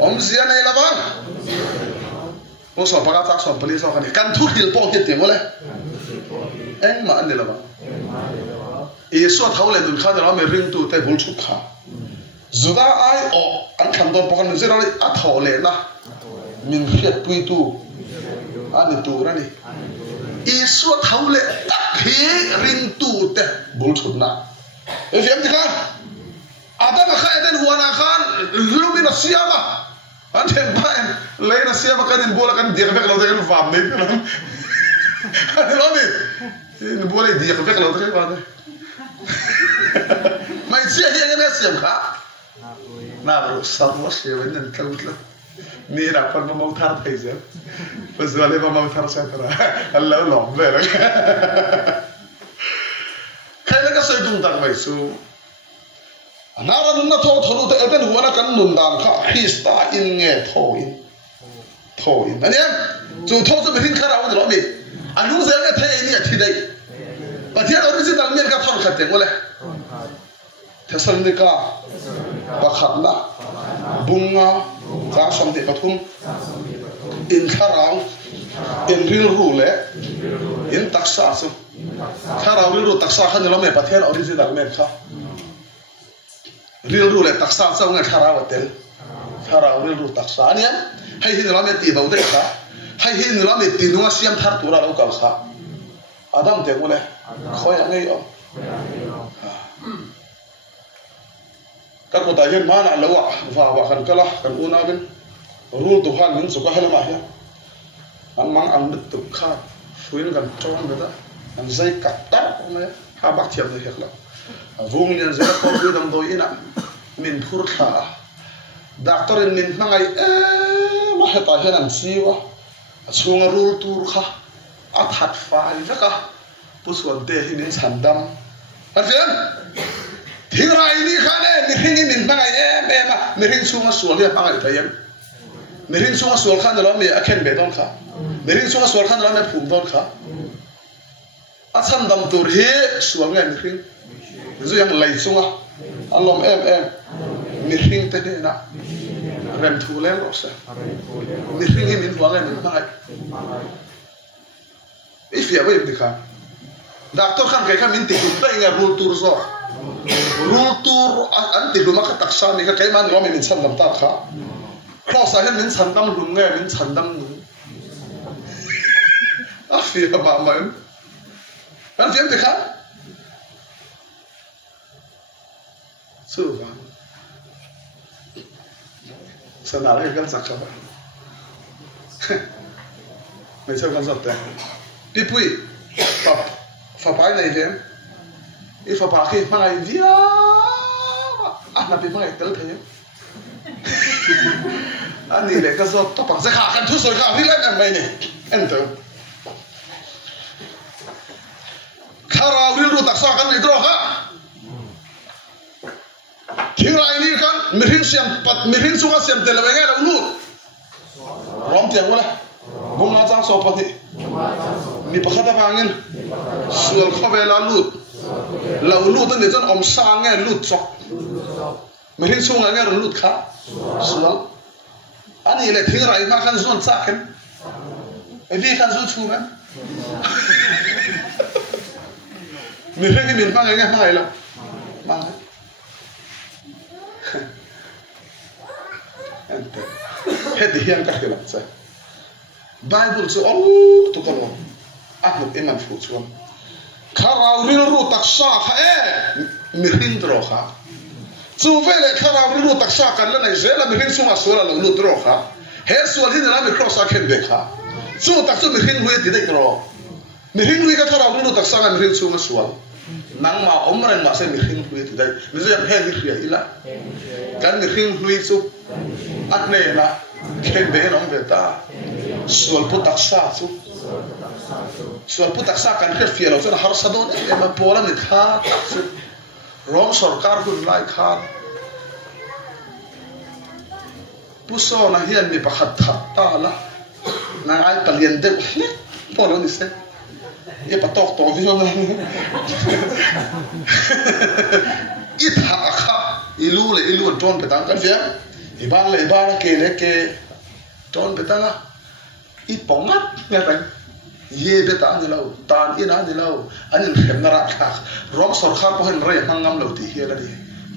อมเสียในละบ้างบุ้งสองปังอ่ะสามสองปนีสองกันกันทุกหิลปองเตียงเลยเอ็งมาอันนี้ละบ้างอิสวเท่าเลยดุนข้าแต่เราไม่ริงตัวแต่บุญชุกข้าจุดาไอโออันขันตัวปกันมันจะเราอัดหัวเลยนะมินเฟียดปุยตูอันนี้ตูนั่นนี่อีสวดเท่าเลยตักเฮรินตูเตะบุญชุดนะเอ็งที่กันอาดัมข้าเอ็นหัวนาขันลูมินัสเซียมาอันเห็นไปเลยนัสเซียมากันเอ็นบัวแล้วกันเดียกเบกเราได้กันฟาร์มนี่นะอันนี้เราดิบัวเลยเดียกเบกเราได้กันฟาร์มนี่ไม่เสียยังไงเสียข้าน่ารู้สัตว์ว่าเสียวันนั้นเท่าไหร่นี่เราคนมาเมาทาร์ไทยเสียภาษาอะไรมาเมาทาร์เสียตระอัลลอฮ์หลอมเลยใครนั่นก็สวยดุงตังไว้สู้น่ารันน่าทอทะลุแต่เอ็นหัวนักกันนุนดังข้าฮิสตาอินเงยทออินอันนี้จู่ทอจะไปทิ้งข้าเราจะหรอมีอันนู้นเสียงเนี่ยเทนี่ที่ใดประเทศออริจินัลเมียนก็ทอนขัดเต็มหมดเลยเทสลนิกาบักขัดนะบุงงาจากสมเด็จปทุมอินข้าเราอินริลรูเล่อินตักษาสุข้าเราริลรูตักษาขันเราไม่ประเทศออริจินัลเมียนข้าริลรูเล่ตักษาเจ้าเงินข้าเราเต็มข้าเราริลรูตักษาเนี่ยให้หินเราไม่ตีเบาได้ข้าให้หินเราไม่ตีนัวเสียมทัดตัวเราเก่าข้าอาดัมเต็มเลยคอยอะไรอ่ะก็กูตายเห็นมาหน้าแล้วอ่ะว่ากันก็ละกันอุณาเป็นรู้ตัวหันมันสุขให้ละมาเฮียอันมังอันดึกตุกข้าฟื้นกันจ้องไปได้อันใจกัดตัดเลยหาบักเทียมเลยเห็นแล้ววงเงินจะต้องดูดังโดยน่ะมินพูดข้าดักตรินมินนั่งไงมาให้ตายเห็นอันซีวะช่วงรู้ตัวข้าอัดหัดไฟแล้วก็ผู้ส่วนเตะที่นี่ฉันดำอันเสียนที่ไรนี่ข้าเนี่ยมีเรื่องมินนั่งไงมามีเรื่องช่วงส่วนเรียกนั่งไงไปยังมีเรื่องช่วงส่วนข้าเนี่ยเรามีอาเคนเบดอนข้ามีเรื่องช่วงส่วนข้าเนี่ยเรามีภูมิดอนข้าอัดฉันดำตัวเฮส่วนไงมีเรื่องจู่ยังไหลช่วงอ่ะอารมณ์มีเรื่องเตะเนี่ยนะเริ่มถูกแล้วหรอเสียมีเรื่องมินหัวไงมินนั่งไงอีฟีอะไรแบบนี้ค่ะดักตัวข้างใครข้ามินติดตัวเองรูตูร์ซอรูตูร์อันติดตัวมาขัดตักษานี่ก็ใครมันเราไม่มินฉันดำตาค่ะครอสายมินฉันดำลุงไงมินฉันดำลุงอีฟีอะไรมาอันฟีแบบนี้ค่ะ su ba sana la kan sak ba mai sao kan sot ta pi pui fa pa nei hem i fa pa ki mai via na pi mai tel phe ani le ka sot to pa se kha kan thu soi kha ri la mai ne enter khara ri ru tak sa kan nei dro kha Hingai ni kan mirin siam pat mirin sunga siam telawenge la ulu rom tiang wala bung na chang so pati mi pakhata bangin sual khabe la lut la ulu tan ni jon om sang nge lut sok mirin sunga nge lut kha sual ani le hingai ma kan zon chaken evi kan zu chu man mirin ni min ma nge mai la ma هذه هي الكلمة صح بايبل سو أو تقولوا أحمد إمام فوتشون كراورين رو تكشاك مهين دروخا سو فيل كراورين رو تكشاك لنا يجيلا مهين سو مسؤول لو لو دروخا هي سؤال هنا لا مكروس أكيد بكها سو تكسو مهين هو يديك درو مهين هو كراورين رو تكشاك مهين سو مسؤول nang ma omran ma se mi khing hui ti dai mi se he ni khia ila kan mi khing hui su at ne na khen be nong be ta sual pu tak sa su sual pu tak sa kan khe fia lo su har sa don e ma pola ni kha tak su rom sarkar kun lai kha pu so na hian mi pakhat tha ta la na ai palian de polo ni se ये पता तो भी हो गया इतना आखा इलू टोन पे तांग कर फिर इबार के टोन पे तांगा इत पोंगत क्या तांग ये पे तांग निलाओ तान इना निलाओ अनिल खेम नरा खा रोम सरकार को हन रे हंगम लोती है लड़ी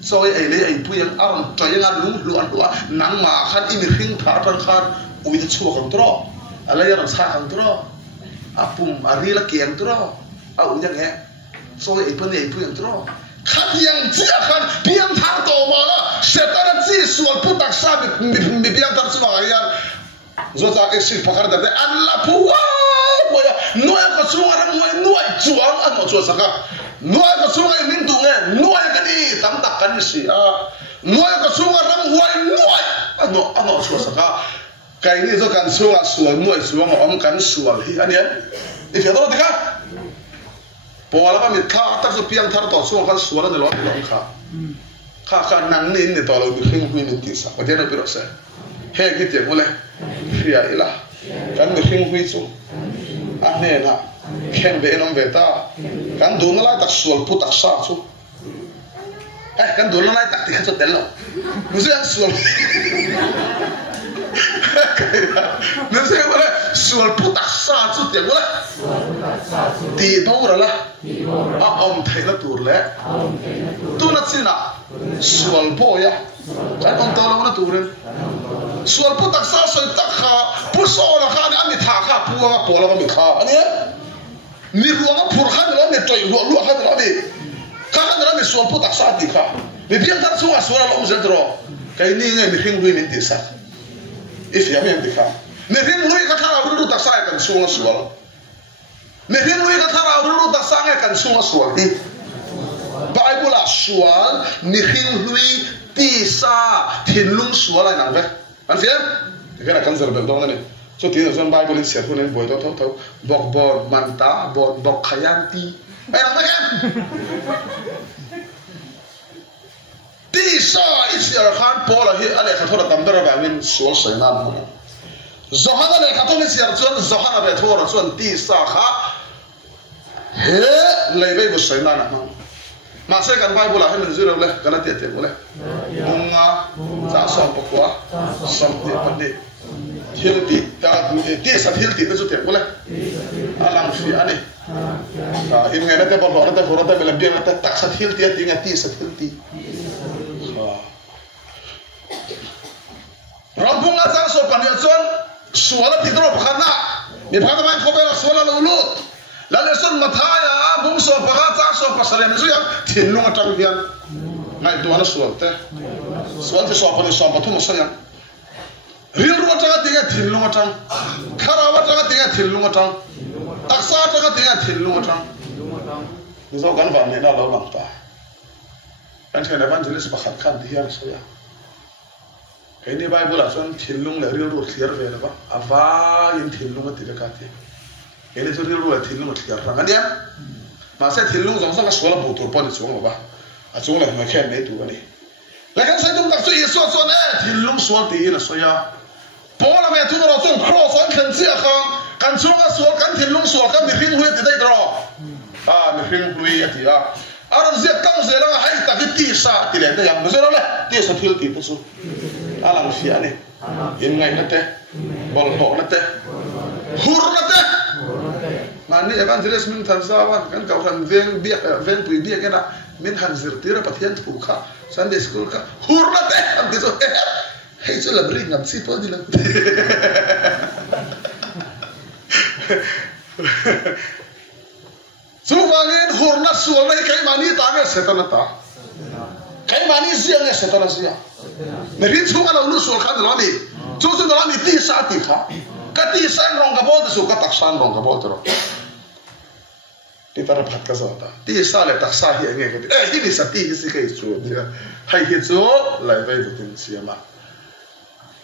so ai le ai puyang aram toyanga lu an lua nang ma khan imiring thar tan khan ui de chu kan tro ala ya ram sa kan tro apum arila kiang tro au yang he so ai pan ai puyang tro khat yang chia khan piang thar to ma la setara chi sual putak sa mi piang thar suwa ya zo ta ke si pakar da an la puwa ya noya ko suwa ram noya chuang an mo chu saka nuai ko sungai min tu nge nuai kan I tam tak kan si nuai ko sungai ram huai nuai ano chua saka kai ni zo kan sunga sual nuai suang om kan sual hi anian if ya do dika pola ba mi tha ta so piang thar to suang kan sual ne lo kha nang ni ni to lo bi khing hui ni ti sa pa de na bi ro sa he ki te mo le ya ila kan mi khing hui chu ne na khen be nom be ta kan du na lai tak sual pu tak sa chu kan du na lai tak ti kha chu tel lo mu se sual mu se ba sual pu tak sa chu te mo ti do ra la om thai la tur le tu na china sual po ya kan om to lo na tur sual pu tak sa soi tak kha pu so la kha ni ami tha kha pu ga po la ga mi kha ani ni ruang phur khan lo me toi lu khan lo me khan lo me sual pu tak sa ti kha me pian tar suwa suwa lo zel dro kai ni nge mi khing hui min ti sa if ya me ti kha me khing hui ka kha ru tak sa kan suwa suwa me khing hui ka kha ru tak sa kan suwa suwa ti bible a sual mi khing hui ti sa thin lung suwa la na ve an fiam cái này kan zer bel dong ne so ti zon bible in set hunen boy to bok bor manta bok khayanti ai na kan ti sa israel khan pola hi ale khathora tamdara ba min sol sainan zohana le khathoni siar chon zohana be thora chon ti sa kha he lebe bo sainan ma se kan bible ha min zero le kana te le bunga sa som pokwa som te pande hilti ta ti sa hilti na jute wala alam fi ani in ngana te bol ta foro ta bela bien ta tak sa hilti ti ngati sa hilti rampung azang so paniachon suala tidro khana mi phada mai khobela suala lulut la leson mathaya bum so phaga cha so pasare mi ya thinlung atang bian ngay tu ana sual te so pa thu so yang ril ru ta tinga thil lunga tang kharawa ta tinga thil lunga tang taksa ta tinga thil lunga tang zo kan van ne da lo lang ta kan thena evangelist pakhat khan di hian so ya cái này Bible là chuyện thiên lung là riêng ruột clear về đó ava in thiên lung cái cái gì cái này cho riêng ruột thiên lung clear rằng cái này mà sẽ thiên lung giống như cái số là bộ tổ bọn nó xuống mà à xuống là mà khen mấy tụ cái này lại cái sai đúng các sự số này thiên lung số tí là số ya bỏ là mẹ chúng nó xuống cross on cần gì không cần xuống cái số cần thiên lung số cần mình khinh huy thì đây đó à mình khinh huy thì à làm gì công gì đó hay ta cái tì sa tì lên đây làm gì đó này tì sa phiêu tì bớt số alang fia ni in ngai nate bol ho nate hur nate mani evangelist min than sawan kan kau han ven pui bia kena min han zir tira pathian thu kha Sunday school kha hur nate am ti so hey so la bring ngam si po di la so wangin hur na sual nai kai mani ta nge setanata kai mani sia nge setanasa mình riêng chúng ta là lúc suy khăn rồi đi, chúng ta làm gì sa thì khác, cái tí sa rong cái bao thì cái tắc sa rong cái bao rồi, đi ta bắt cái gì đó, tí sa lại tắc sa hiện nghe cái, cái sa tí cái chỗ, hay cái chỗ lại về được tiền xí mà,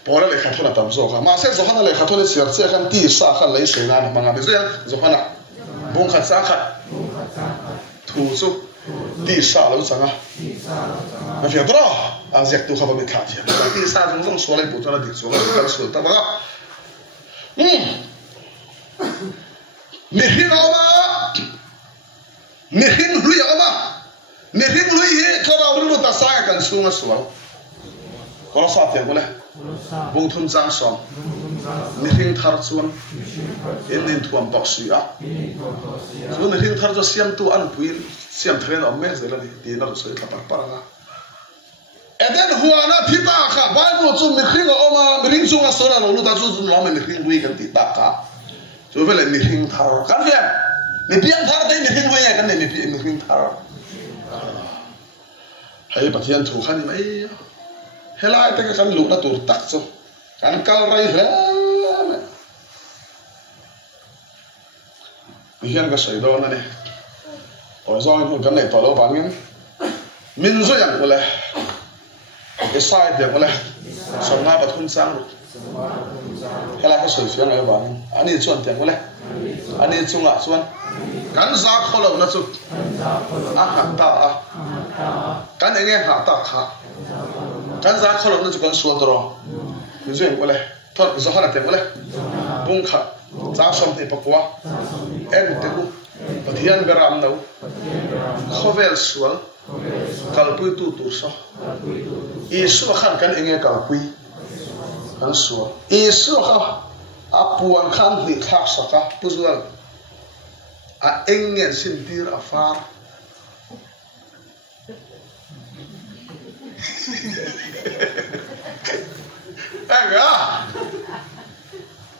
bỏ ra lại khát là tầm số mà sẽ zohana lại khát là sẽ khăn tí sa khăn lấy sấy na mà bây giờ zohana, bông khát sa khát, thu số tí sa là sao à, mà phải đó à giặc tu không bị khát chứ, tí sa chúng ta số lại bộ cho nó đi số lại cái số ta bảo, mình hiểu mà, mình hiểu mà, mình hiểu gì, choเรารู้ta saiกันสูงสูงก็สอบเถียงกูเลยบุญทุนจ้างสองmình hiểu tharส่วนเอ็นนินทวมบอกสิอ่ะส่วนmình hiểu tharจะเสียมตัวอันปุยเสียมเทรนเอาแม่เสร็จแล้วนี่ดีน่าจะสวยกับปากนะเอ็ดนหัวน่ะที่ตาค่ะบ้านเราจุ่มmình hiểuออกมาmình hiểuส่วนส่วนเรารู้ตาจุ่มเราmình hiểuด้วยกันที่ตาค่ะส่วนเวลาmình hiểu tharกันเพียงmìnhเพียงtharได้mình hiểuด้วยกันเนี่ยmình hiểu tharให้ปฏิญาณถูกขันไหมเฮลัยแต่ก็ขันลุกน่ะตัวตักซะกันกัลไรแล้วมีเห็นก็ใส่ดอนนั่นเองพอซ้อนคนกันไหนต่อแล้วบางอย่างมินซะอย่างกูเลยไอ้สายเดียวกูเลยสองหน้าปะทุนสร้างเฮลัยก็ใส่เสียงอะไรบางอันนี้ส่วนเดียวกูเลยอันนี้จุงอ่ะส่วนกันซาเขาเราน่ะสุดอาหารตากันเองหาตาขากันซาเขาเราน่ะจุกันส่วนตัวมีส่วนกูเลยทอดกูจะหันเต็มกูเลยบุ้งขาจ้าสมที่ปะกัวเอ็นเต็มกูปะเทียนเบรามนูข้อเวลส่วนกัลปุยตู้ตู้ซะอีส่วนขันกันเองกัลปุยกันส่วนอีส่วนเขาอาปวนขันที่ทักษะกับผู้ส่วนอาเองเงินสินตีร์อาฟาร์เอ็งอ่ะ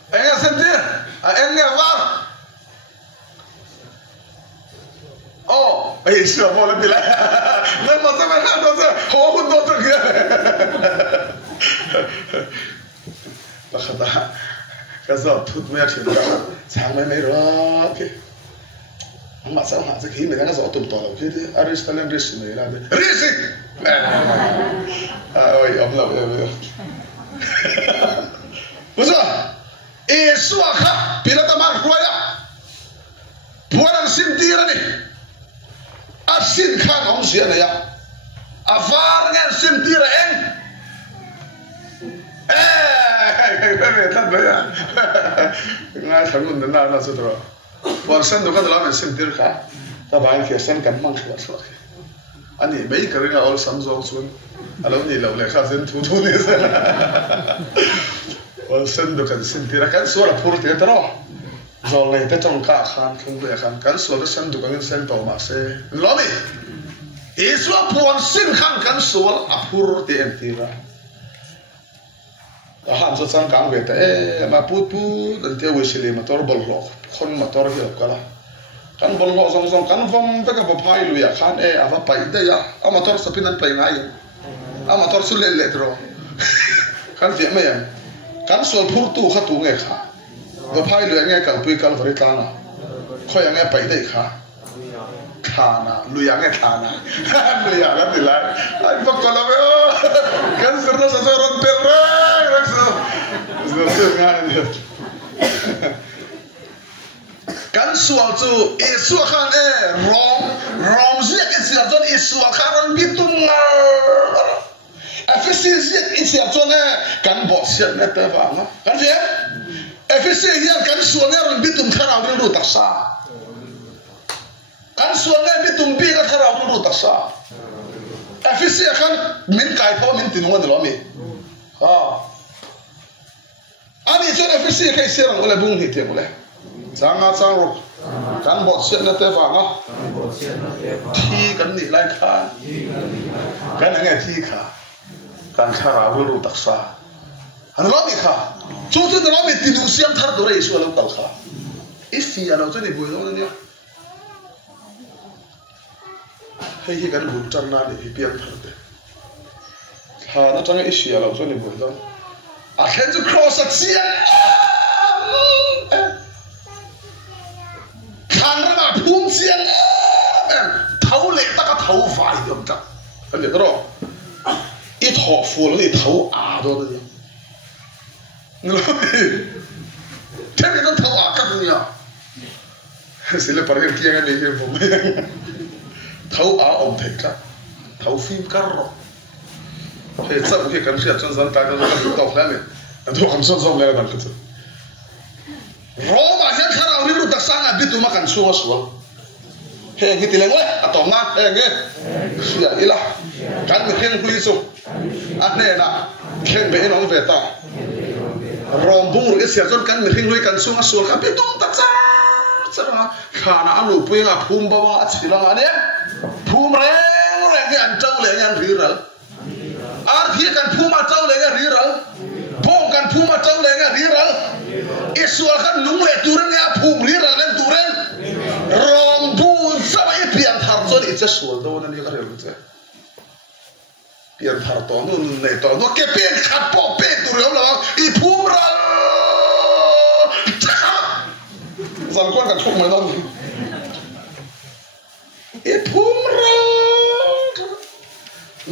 เอ็งสินตีร์เอ็งเงินฟาร์โอ้ไอ้เสือพอแล้วดีแล้วไม่มาสักวันนั้นตัวเสือโหคุณตัวตึกเลยบักตาก็สอบทุดไม่ถึงก็ช่างไม่รอดพี่มาสาวหาสักทีไม่ได้ก็สอบตุ่มต่อเราพี่ที่อาริสตันเลนริสไม่ได้ริสิโอ้ยอมเราเลยผู้ชมเอสุอาค่ะพิลาตามากรวยอ่ะบัวนันสินตีระนี่อาสินข้างของเสียเนี่ยอาฟาร์เงี้ยสินตีระเองท่านเลยอ่ะง่ายทั้งหมดนั่นน่าสุดหรอวันเส้นดูกันแล้วมันเส้นตีร์ค่ะแต่บางทีเส้นกันมั่งคือว่าสวยอันนี้ไม่กระดิ่งเอาสัมซองส่วนอะไรนี่เราเลยค่ะเส้นทูนี่สิวันเส้นดูกันเส้นตีร์กันส่วนละพูดถึงตลอดจอเลยแต่จงกล้าขันคงเบื่อขันกันส่วนเส้นดูกันเส้นต่อมาเซ่ล้อนี่อีส่วนพวนสิ้นขันกันส่วนอพูดถึงตีร์อาหารสดสังกังเวทมาพูดนั่นเที่ยววิสิลีมาตอร์บอลหลอกคนมาตอร์เหี่ยวกันละ kan bol ho song song kan vom ve ka ba phai lu ya khan e ava pai de ya amator sapinan pai ngai amator su le le tro kan vi me ya kan sol phur tu kha tu nge kha ba phai lu nge kal pui kal vari ta na khoi nge pai de kha khana lu ya nge khana lu ya ga de la ai ba ko la ve kan serna sa so ron tel ra so ngai kan sual chu isu khan e rom ziak isia ton isu khan bitum efisi ziak isia ton e kan bo siat na ta ba ma kan je efisi hian kan sual ne ron bitum thara ru ta sa kan sual ne bitum bi ka thara ru ta sa efisi khan min kai tho min tin ngod lo mi ha ani chon efisi kai serang ole bung hi te ole Sang ro kan bot siat na te fa nga thi kan ni lai kha kan nge thi kha kan khara ru tak sa an lo mi kha chu chu lo mi ti du siam thar do re su lo tal kha ifi alo chu ni boi lo ni hei hi kan bu tar na ni pian thar te ha na tang ifi alo chu ni boi lo a khen chu cross at sia khang ra phum chiang thau le ta ka thau vai dom ta kan le ro I tho fu le thau a do de no te ke no thau a ka ni ya se le par ke nga le ke fu thau a om thai ka thau phim kar ro he sa ke kan sia chon zan ta ka no to khla me do kham son som le kan ka Roma hian khara ri ru tak sanga bitu ma kan suwa suwa he ngi tileng we atonga he nge sia ila kan mi khen hui su ane na khen be nong ve ta rom bung ru sia zon kan mi khen hui kan suwa suwa ka bitu tak sa chara khana anu pui nga phum ba wa chila ane phum re ge an chau le ngan ri ra ar thi kan phum a chau le ngan ri ra bong kan phum a chau le ngan ri ra Isua kan nung le turen ya phum ri ra len turen rom bu sa ba pian thar chon I che sual do na ni ka re lu che pian thar to nu nei to no ke pian khat po pe tu ri la I phum ra zan kon ka thuk ma no I phum ra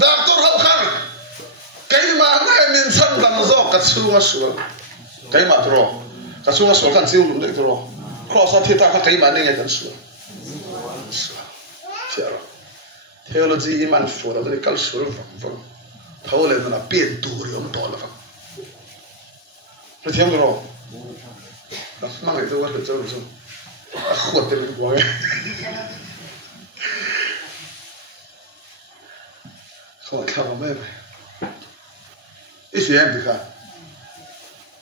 doctor hau khan kai ma ngai min san dang zo ka chunga sual kai ma tro ka sunga sol kan siu lum de tro cross a theta ka kai ma ne kan su chero theology iman fo da de kal sul fo thole na pien tu ri om to la fa re thiam ro da ma ngai to wa de chau su a khot de wa ge kho ka ma me I siem bi ka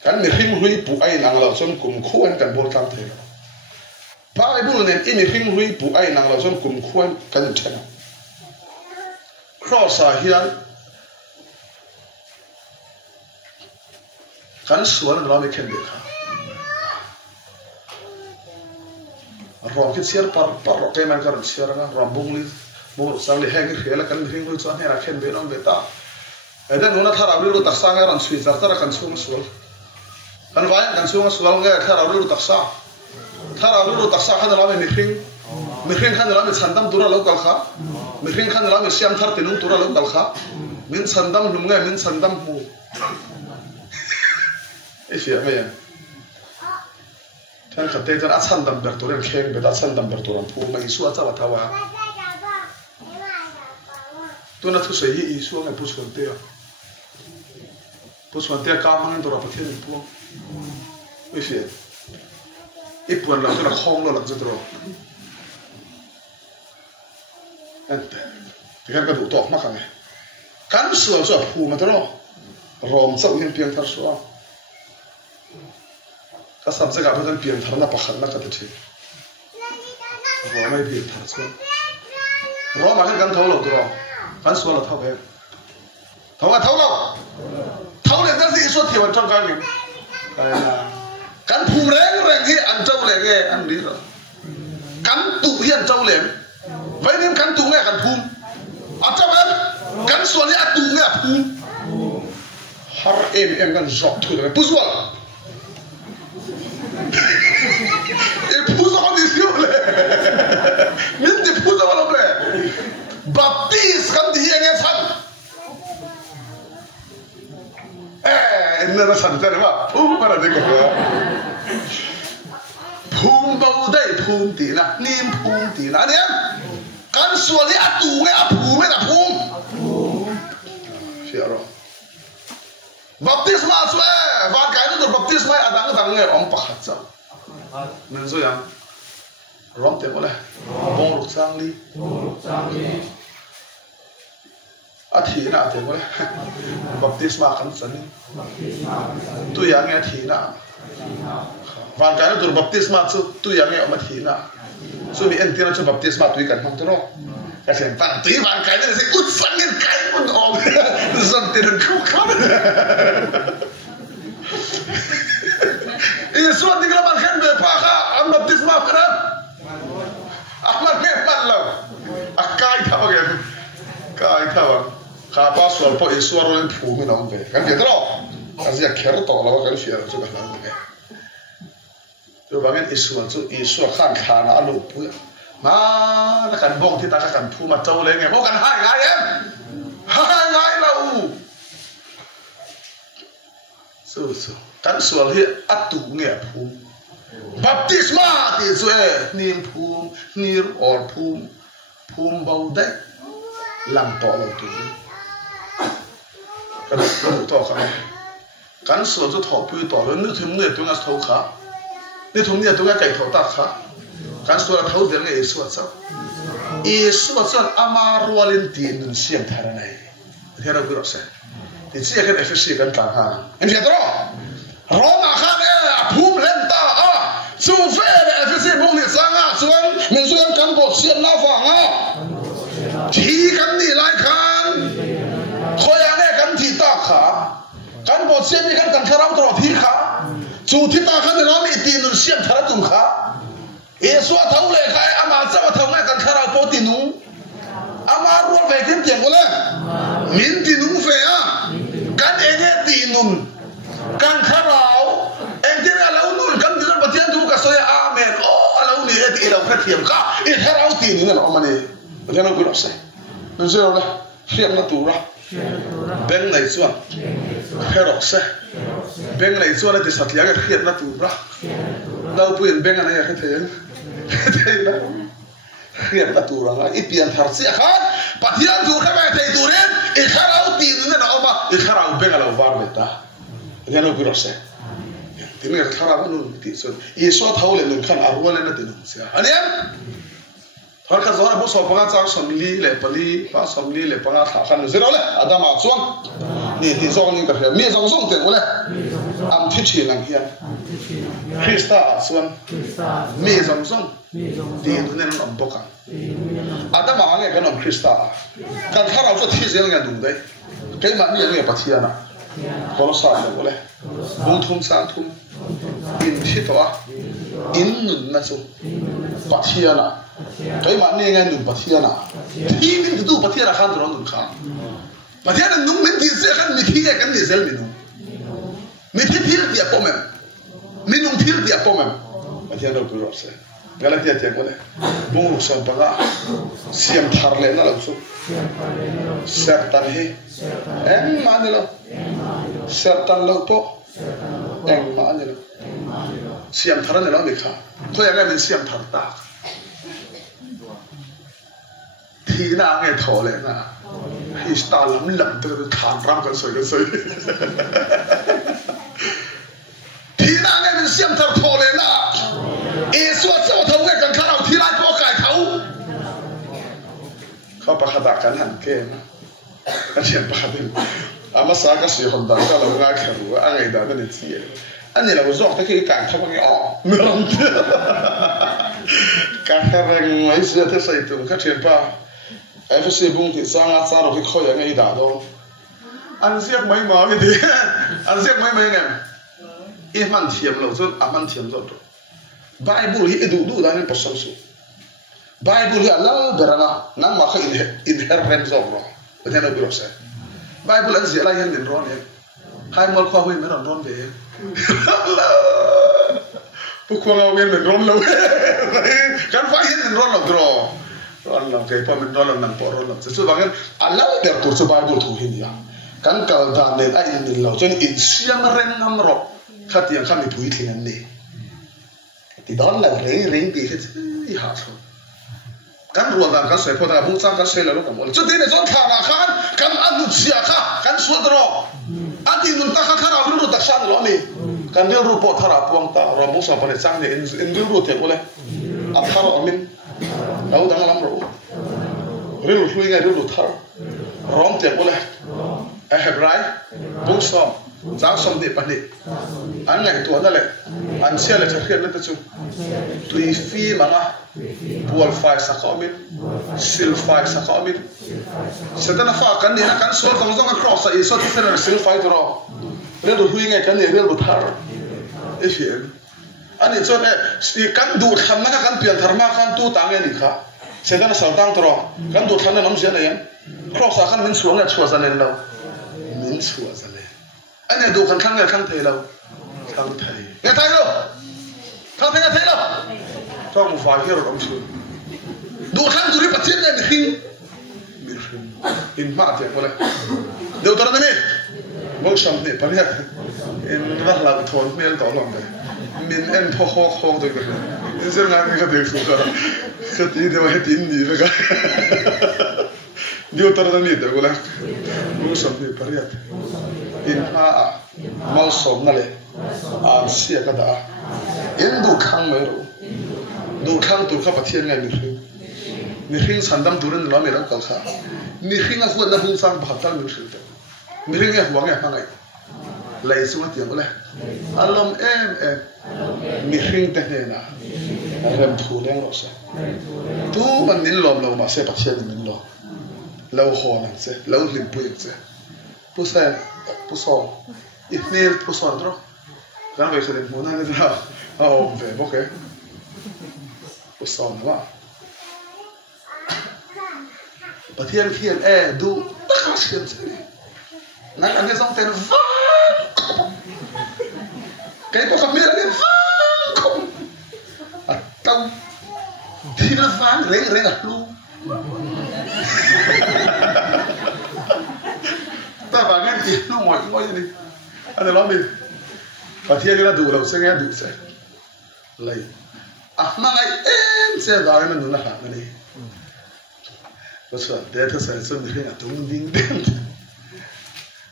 kan mi hring hui pu ai nang lo chon kum khuan kan bol tang the Bible nen I mi hring hui pu ai nang lo chon kum khuan kan thena cross a hian kan suan lo mi khen de kha rom ki chiar par ro ke man kan chiar nga rom bung li bo sang li heng khela kan mi hring hui chuan hera khen be nom be ta edan una thara ru tak sang ran sui zar tar kan sum sual kan vai kan sunga sual nge thara ru tak sa khan la me mi khring khan la me chandam tura lo kal kha mi khring khan la me siam thar tinung tura lo kal kha min chandam lum nge min chandam mu e sia me tan khate tan a chandam ber turen kheng be da chandam ber turan pu mai su a chawa thawa tu na thu sei I su nge pu chuan te ka mang tora pathian pu ui phía ít buồn là tôi là không lo làm gì rồi anh thì cái đủ tọt mắc này cắn sườn sườn phù mà tôi lo rom sâu hiện pieng thar sữa các sản sẽ gặp những pieng thar na pakhat na cái gì rom này pieng thar sữa rom mà cái thấu lộc rồi cắn sữa là thấu về thấu lên cái gì suốt thiểu trong cái này kan phum reng hi an chau le ge an ri ro kan tu hian chau lem vai nim kan tu nge kan phum achaban kan sual ya tu nge phum har em kan zok thu le puzwal e puzo ko disio le min de puzo wala ble baptist kan di hian ya san nara san tare ba para de ko phum bau dai phum ti na nim phum ti na ne kan sual ya tu nge phum na phum fiaro baptisma sue van kai no baptisma adang nge om pakhat cha men so yang rom te ole bong ruk sang li athi na te ole baptisma kan sani tu yang nge thi na van kai no baptisma chu tu yang nge om thi na so mi entina chu baptisma tu kan hong tro ka sen pan tu van kai no se ut sang nge kai un om zon te den ku kan Yesus tinggal makan berpaka, am baptisma kena. Ahmad memang lah. Akai tahu kan? Kai tahu. Kapa soal po Yesus orang phumi namun be. Kan kita loh. Asyik kira tahu lah kan siapa juga kan be. Tu bagian Yesus kan khana alu pun. Mana kan bong kita kan phuma tahu lagi. Bukan hai ngai em. Hai ngai lau. So. Kan soal hi atu nge phum baptisma ti sue nim phum nir or phum bau dai lam to lo tu kan soal to tho pui to lo nu thum nge tu nga tho kha ni thum ni tu nga kai tho ta kha kan soal tho de nge Yesu cha ama rualin tin nun siam thara nai thera ku ro se ti chi kan FSC kan ta ha en je tro Roma kan phum len ta chu fe le FSC bong ni sanga chuan min chuan kan bo siam na fa nga thi kan ni lai khan khoya ne kan thi ta kha kan bo siam ni kan tharau tro thi kha chu thi ta khan lo mi ti nun siam thara tum kha Yesu thau le kai ama cha thau ngai kan tharau po ti nu ama ro ve kin tiang ko le min ti nu fe kan ege ti nun kan kharau engtir alau nun kan dir batian tu ka soya amen alau ni et ila khathiam ka et harau ti ni na omani batian ku rasa men so la fiam na tu ra ben nei chuan kherok se ben nei chuan te satlia ga khiat na tu ra dau puin ben ana ya khathiam la khiat na tu ra i pian thar si khan batian tu ka ba thei tu ren e kharau ti ni na oma e kharau ben ala var beta Jangan lupa rasa. Ini kan cara menun tisun. Yesus tahu le nun kan arwah le nanti nun sia. Aniam. Har kan zona bos pengat sang samli le pali, pas samli le pengat kan zero le. Ada macam ni ti zong ni kan. Mi zong zong ten ole. Am tici lang hian. Krista suan. Mi zong zong. Di nun am bokan. Ada macam kan am Krista. Kan cara tu ti zeng yang nun deh. Kau mana ni yang patiana. Kalau saya boleh, buntung santum, in situ in nun nasu, patiana, tapi mana yang nun patiana, ini itu patiana kan orang nun kan, patiana nun mesti kan mesti kan nisel minum, mesti pil dia pomem, minum pil dia pomem, patiana berurus saya. Kalau dia tiap boleh, bungung sampai siam tharle na langsung, sertan he, mana lo, sertan lo po, mana lo, siam tharan lo mereka, kau yang ada siam thar tak, tina ngai thole na, istalam lam tu than ram kan soi, tina ngai siam thar thole na. Yesus tahu tahu kan kalau tidak pakai tahu, kau pakai takkan hanken, kan siapa pakai? Ama saya kasih honda kalau nggak keru, angai dah nanti sih. Ani lah usah tak kira kan tahu ni melam. Karena Malaysia tu saya itu kan siapa? FSC bung ti sangat sangat kau yang ngai dah dong. Ansiak mai mau gitu, ansiak mai kan? Iman tiam lo tu, aman tiam tu. Bible hi edu dah ni pasal su. Bible hi Allah beranga nang ma kha inherent zong ro ben no se Bible an zela yan min ron e hai mal kho hui me ron be Allah pu ko nga wen min ron lo kan fa hin min ron lo dro ron lo ke pa min ron nang po ron lo su bangen Allah der tur su Bible thu hin ya kan kal da nen ai min lo chen in siam ren ngam ro khat yang kham mi pui thing an ni ti don la ring bi he i ha so kan ruang kan soi pho ta bung chang kan soi la lo kam ol chu ti ne zon tha na khan kan anu sia kha kan su dro ati nun ta kha ra lu ta san lo ni kan ri ru po thara puang ta ro mo sa pa ne chang ne in ri ru te ko le a thara amin lau dang lam ro ri ru hui nga ri ru thar rom te ko le a hebrai bung som Giang som đi bani, anh ngày tuổi đó lại, anh xe lại thực hiện lên tất chung, tùy phi mà na, buồn phải sắc khó min, sil phải sắc khó min, sẽ tên là pha cái này là cái số không giống cái cross ấy, số thứ là sil phải rồi, nên đồ hui ngày cái này nên đồ thar, ấy phiền, anh ấy cho nên cái đồ tham nó cái tiền thar mà cái tu tăng cái gì cả, sẽ tên là sáu tăng rồi, cái đồ tham nó nắm gì này, cross cái mình xuống là chua ra lên đâu, mình chua ra lên. Anh này đồ khăn khăn này khăn thầy đâu, khăn thầy, nghe thấy đâu, khăn thầy nghe thấy đâu, cho một vài cái rồi ông xuống, đồ khăn tôi đi bắt chết này mình in mát vậy coi, đồ tao này, mỗi sáng này bắt hết, in vắt làm thốn miếng tao làm đấy, mình em phô khô khô thôi cái, in xem ngay cái gì cũng có, cái gì đều hết in gì vậy cả, đồ tao này đấy coi, mỗi sáng này bắt hết. In ha mau som na le an sia ka da in du khang me ro du khang tur kha pathian ngai mi hring sandam turin lo me ran kal kha mi hring a huan na hung sang ba tal mi hring mi hring e huang e ha ngai lei su tiang le alom em mi hring te ne na rem thu leng lo sa tu man min lom lo ma se pathian min lo lo ho na se lo lim pu se pu sa puso itnil puso dro kan ve khadem mona ne dra om ve boke puso wa pathian khian e du takha khian se nan an ge song ten va kai po famir ne va atau thina van reng lu ta vào cái gì nó ngồi đi anh nói đi và thiên cái là đủ đầu sẽ nghe đủ sẽ lấy mà ngay em sẽ vào cái mình nó làm cái này có sao để cho sản xuất mình là tung đinh đinh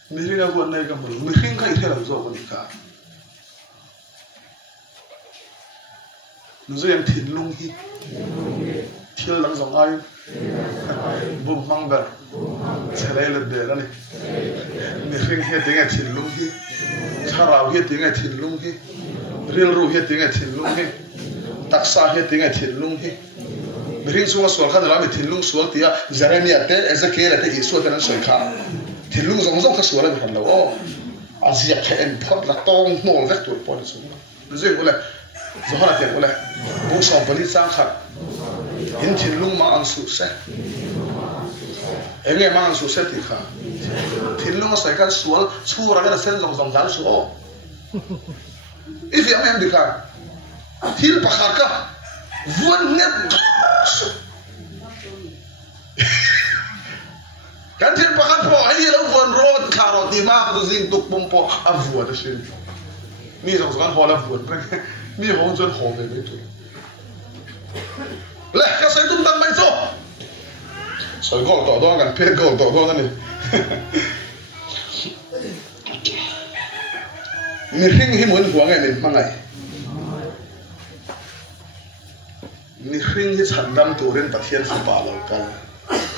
mình là quân này cái mình không có thể làm gì cả nó sẽ làm thịt lung hi thiêu lăng dòng ai bùm mang về sẽ lấy lên để đó này mình khinh hết tiếng ngày thìn lung hi cha rào hết tiếng ngày thìn lung hi riêng ru hết tiếng ngày thìn lung hi đặc sa hết tiếng ngày thìn lung hi mình khinh xuống xuống khăn là mình thìn lung xuống thì Jeremiah thế Ezekiel thế Israel thế nó soi khá thìn lung giống giống cái xuống là mình làm đâu ô Asia cái em phật là tông mồ rất tuổi bỏ đi xuống nó riêng cái này rồi họ là tiền cái này bố sòng bali sang khát hình thìn lung mà ăn sụt xe em nghe mang số set thì khá thìn lung sai cái số chu ra cái sen dòng dòng dán số ít việc em đi khá thìn bạc khá cả vốn net cái thìn bạc khá po hay là vốn road khá rồi thì mà cái gì tục bông po áp vua đó xin mi dòng dòng họ là vua mi hông dân họ về đấy thôi lẽ cái sai tung tăng bay số soi gol tỏ đó gần phê gol tỏ đó này mình khinh hi muốn huống ngày mình mang ngày mình khinh hi sản đam tu đến bát thiên phụ bà lâu cả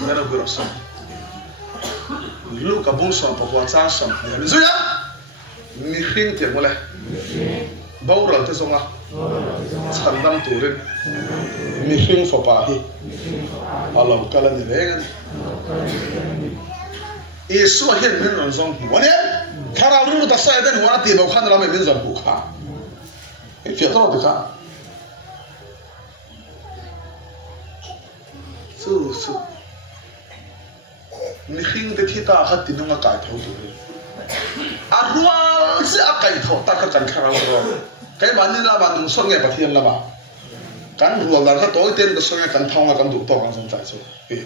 nên là vừa rồi xong lúc cả bung xong bọc quan sang xong mình rồi á mình khinh tiền mua lại bao rồi thế xong à sản đam tu đến mình khinh phụ bà hi Allah kala ni lengan isu hiện min ron zong hu ne thara ru ta sai den wana ti ba khan la me min zong hu kha e fi to ta su ni khing te thi ta khat tin nga kai thau tu a rual se a kai thau ta ka kan khara ro kai ban ni la ba nung son nge pathian la ba kan rual dan ka toy ten ka so nge kan thau nga kan du to kan song chai chu e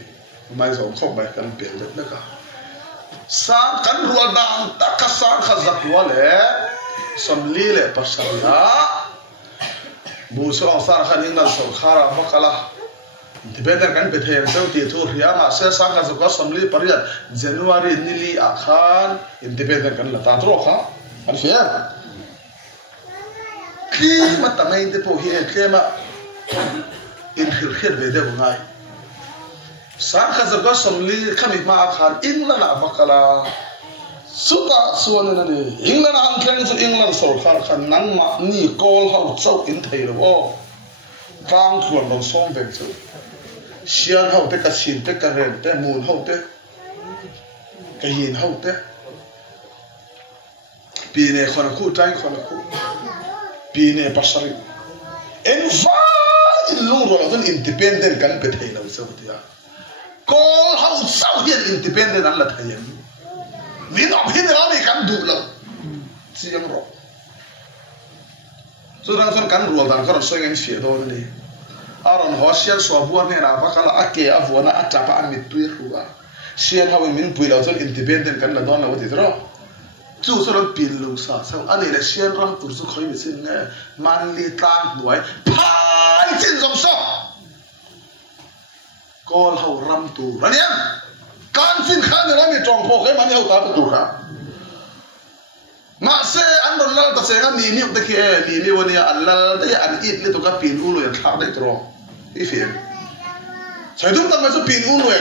mai zo khok bai kan pe le na ka sa kan rual dan ta ka sa kha zak wale som li le pasala bu so sa khan ing na so khara makala Independent kan bethe so ti thu ria ma se sang ka ko somli pariat January nili akhan independent kan la ta tro kha an fia ki mata mai de po hi klema in khir be de ngai sang ka ko somli khami ma akhan ingla na bakala suka suan na ni ingla na an tlen su ingla so khar khan nang ma ni kol hau chau in thei lo kang chuan lo som be chu Sian hậu te ka sin te ka ren te mun hậu te ka yin hậu te pi ne khona khu tai khona khu pi ne pasari en va lung ro don independent kan pe thei lo so tia kol hau sau hian independent an la thayen min op hin ra ni kan du lo siam ro so ran son kan ro dan ka so ngen fie do ni aron hosian so buan ne na bakala ake avona atapa amit tuir ruwa sian hawi min puila zon independent kan la don la wati dro chu so ron pin lu sa sang ani le sian ram tur su khoi mi sin ne man li tang nuai phai chin zong so kol hau ram tu raniam kan sin khan ne rami tong po ke man hau ta tu kha ma se an don la ta se ga ni ni ta ke ni ni woni Allah ta ya an it le to ka pin u lo ya thak dai tro i fiem sai dum ta ma so pin u lo ya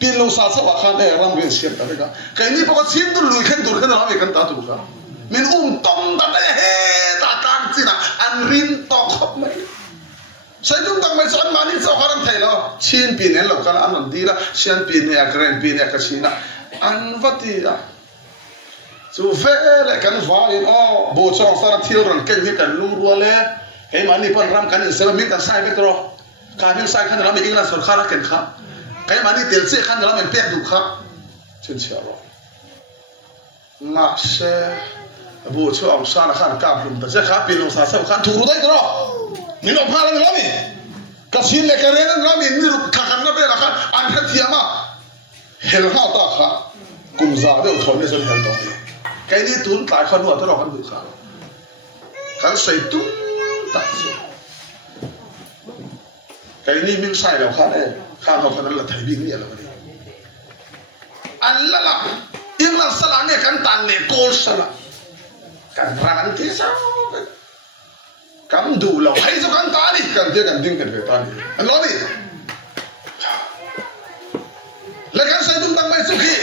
pin lo sa sa wa khan e ram gen siam ta ga kai ni pa ko sim du lu khan dur khan ra me kan ta tu ka min tong ta he ta tang china an rin to khop mai sai dum ta ma so an mani so haram thai lo chin pin en lo kan an di la sian pin ne a kren pin ne ka china an vati ya so vele kan vain bo chong sara thil ran ken hi kan lung ruale he mani pan ram kan se mi kan sai betro ka min sai khan ram ingla sor khara ken kha kai mani tel se khan ram en pe du kha chen chia ro na se bo chong sara khan ka blum ta se kha pin lo sa sa khan thu ru dai tro ni lo pha la mi ka sin le ka ren ram ni ru kha khan na be la khan an kha thiama hel ha ta kha kum za de thon ne so hel to cái đi tún tại con nuôi tôi đọc ăn được khá cái xây tún tại sao cái đi mình sai đâu khá đấy khá học phần là thầy bình nghĩa là vậy ăn là yên là sao là nghe cái tàn này cô sao là cái rắn thế sao cắm đủ là hay cho cái ta đi cần thế cần tiếng cần phải ta đi anh nói đi là cái xây tún tăng mấy số khi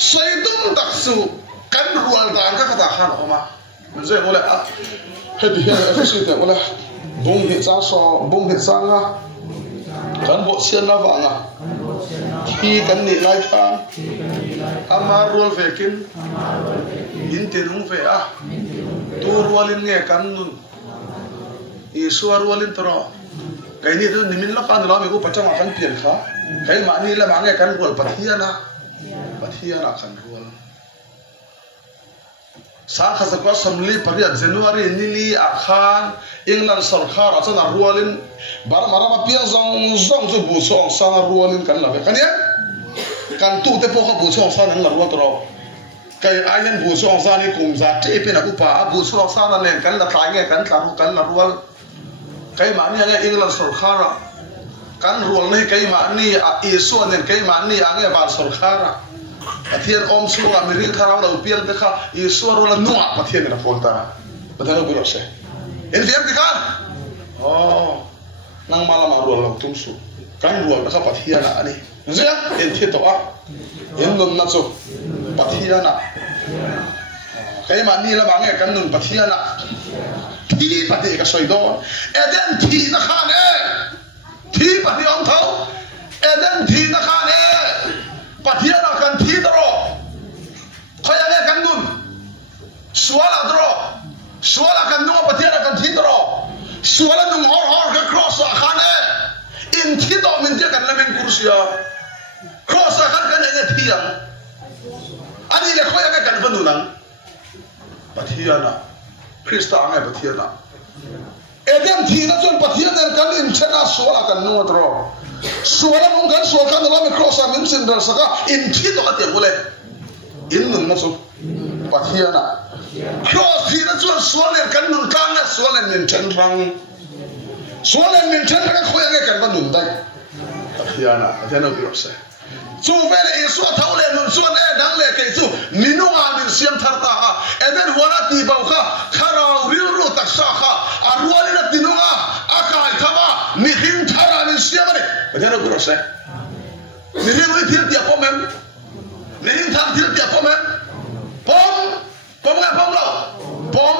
xây tung đặc sự cắn ruột đàn các cái hàng mà mình dễ mua lại à hết thì hiện tại sự kiện mua lại bung hiện ra so bung hiện sang à cán bộ xiên na vàng à khi cán nị lai khang ama ruột về kinh in tiền không về à tu ruột lên nghe cán nun isu ruột lên tro cái này tôi nimin là cán đó mình cũng phải cho mà cán tiền khá cái mà ni là mà nghe cán ruột bát hiền à Bathia na kan rual sa kha zakwa somli pariat January nili akhan England sarkar achana rualin bar marama pia zong zu bu song sa rualin kan la kan ya kan tu te po kha bu song sa nan la rual tro kai ayan bu song sa ni kum za te pe na upa bu song sa na len kan la tai nge kan la rual kai ma ni nge England sarkar kan rual nei kai ma ni a isu nen kai ma ni ange bar sarkar Pathian om suwa miril kharau lau piang te kha Yesu ro la nuwa pathian na folta badalo biro se en viam ti kan oh nang mala ma ro lau tum su kan ro na kha pathian na ani zia en thi to a en lom na so pathian na kai ma ni la ba nge kan nun pathian na thi pati ka soido eden thi na khan e thi pati om thau eden thi na khan e pathian na kan thi dro khaya le kan nun suala dro suala kan nun pathian na kan thi dro suala nung hor ka cross khan e in thito min dia kan lamin kursia cross kan ene thiam ani le khoya kan vanu nang pathiana krista angai pathiana edem thina chon pathiana kan in chena sola kan nu tro sola mong kan so kan lamin cross min sin dal saka in thito ate mole in nun na so pathiana cross thina chon sola kan nun kan na sola min chen rang sola min chen rang khoya kan vanu dai pathiana birose chu vele isu thaule nun chu ne dang le ke chu minunga min siam tharta a eden wala ti bau kha khara ril ru tak sa kha arwali na tinunga akai thama ni hin thara min siam ne pathiana birose ni hin ri thil dia pomem ni hin thang thil dia pomem pom lo pom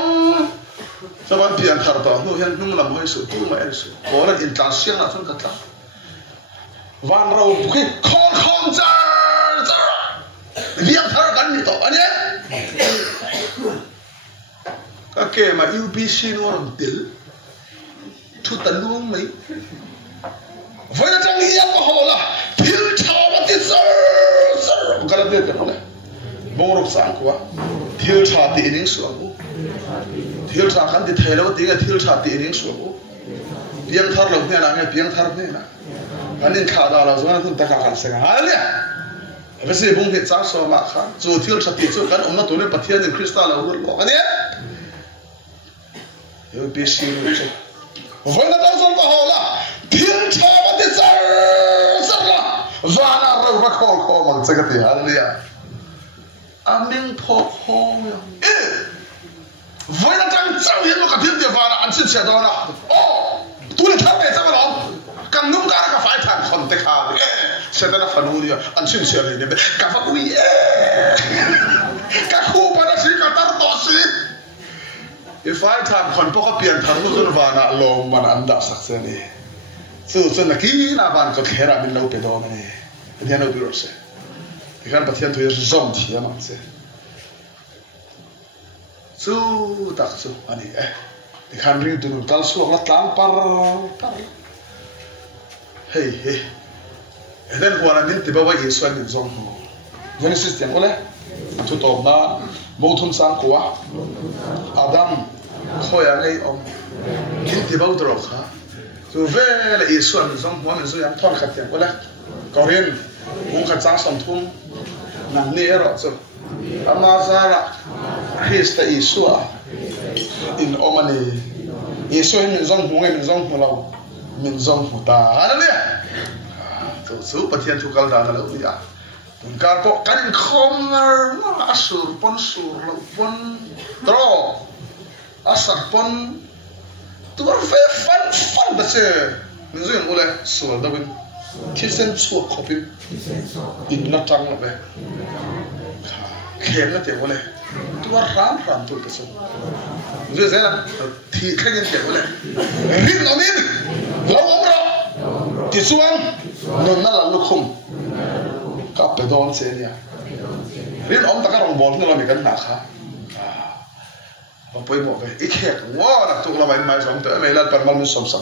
saban pian tharta no hian nung lam hoi su tu ma en su bona in tlang siang na thun ka tla van rau ki khom jar liam thar kan ni to ane ka ke ma UBC no ram til thu tan luang mai voi na tang hiam ko hola thil chaw ma ti sar kala de ka hola borok sang ko thil cha ti ning su ko thil cha kan ti thelo ti ga thil cha ti ning su ko piang thar lo ne na nge piang thar ne na anin khada la zona tun ta kan se ha le vese bung he cha so ma kha chu thil cha ti chu kan omna to ne pathian in krista la ur lo ane yo bisi chu voina ta zon ba hola thil cha ma ti sar la vana ro ba ko mang che ka ti ha le ya aming pho ho ya voina tang chau yen lo ka thil de vana an sin che do na o tu le tha pe cha ba lo kan nung ka ka fai than khon te kha se ta na fanu dia an sin se le ne ka fa kui ka khu pa na si ka tar to si e fai than khon po ka pian thang nu wa na lo man an da sak se ni su na ki na ban ko khera min lo pe do ne dia no bi se kan pathian tu zom thi ma se su tak su ani kan ring tu tal su la tlang par hey then wala min te bawa yesu an zong ho genesis tiang ole tu to na mo thun sang ko adam khoya ngai om min te bawa dro kha tu vele yesu an zong mo min zo yang thon khat tiang ole korean mong khat sang som thum na ne ro so ama sara krista yesu in omani yesu min zong mo ngai min zong mo law min zong futa haleluya so pathian thu kal da lo ya un kar po kan khom na asur pon sur lo pon tro asar pon tu fe fan ba se min zo ngole sur da bin kisen chu khopin in na tang lo be khem na te ngole tu ram tu ka so zo zela thi khagen te ngole rin no min lo omro ti suan non na la lukhum ka pe don se nia rin om ta ka rong bol no mi kan na kha ba poi mo be ik hek wa na tu la mai mai som te me la par mal mi som sa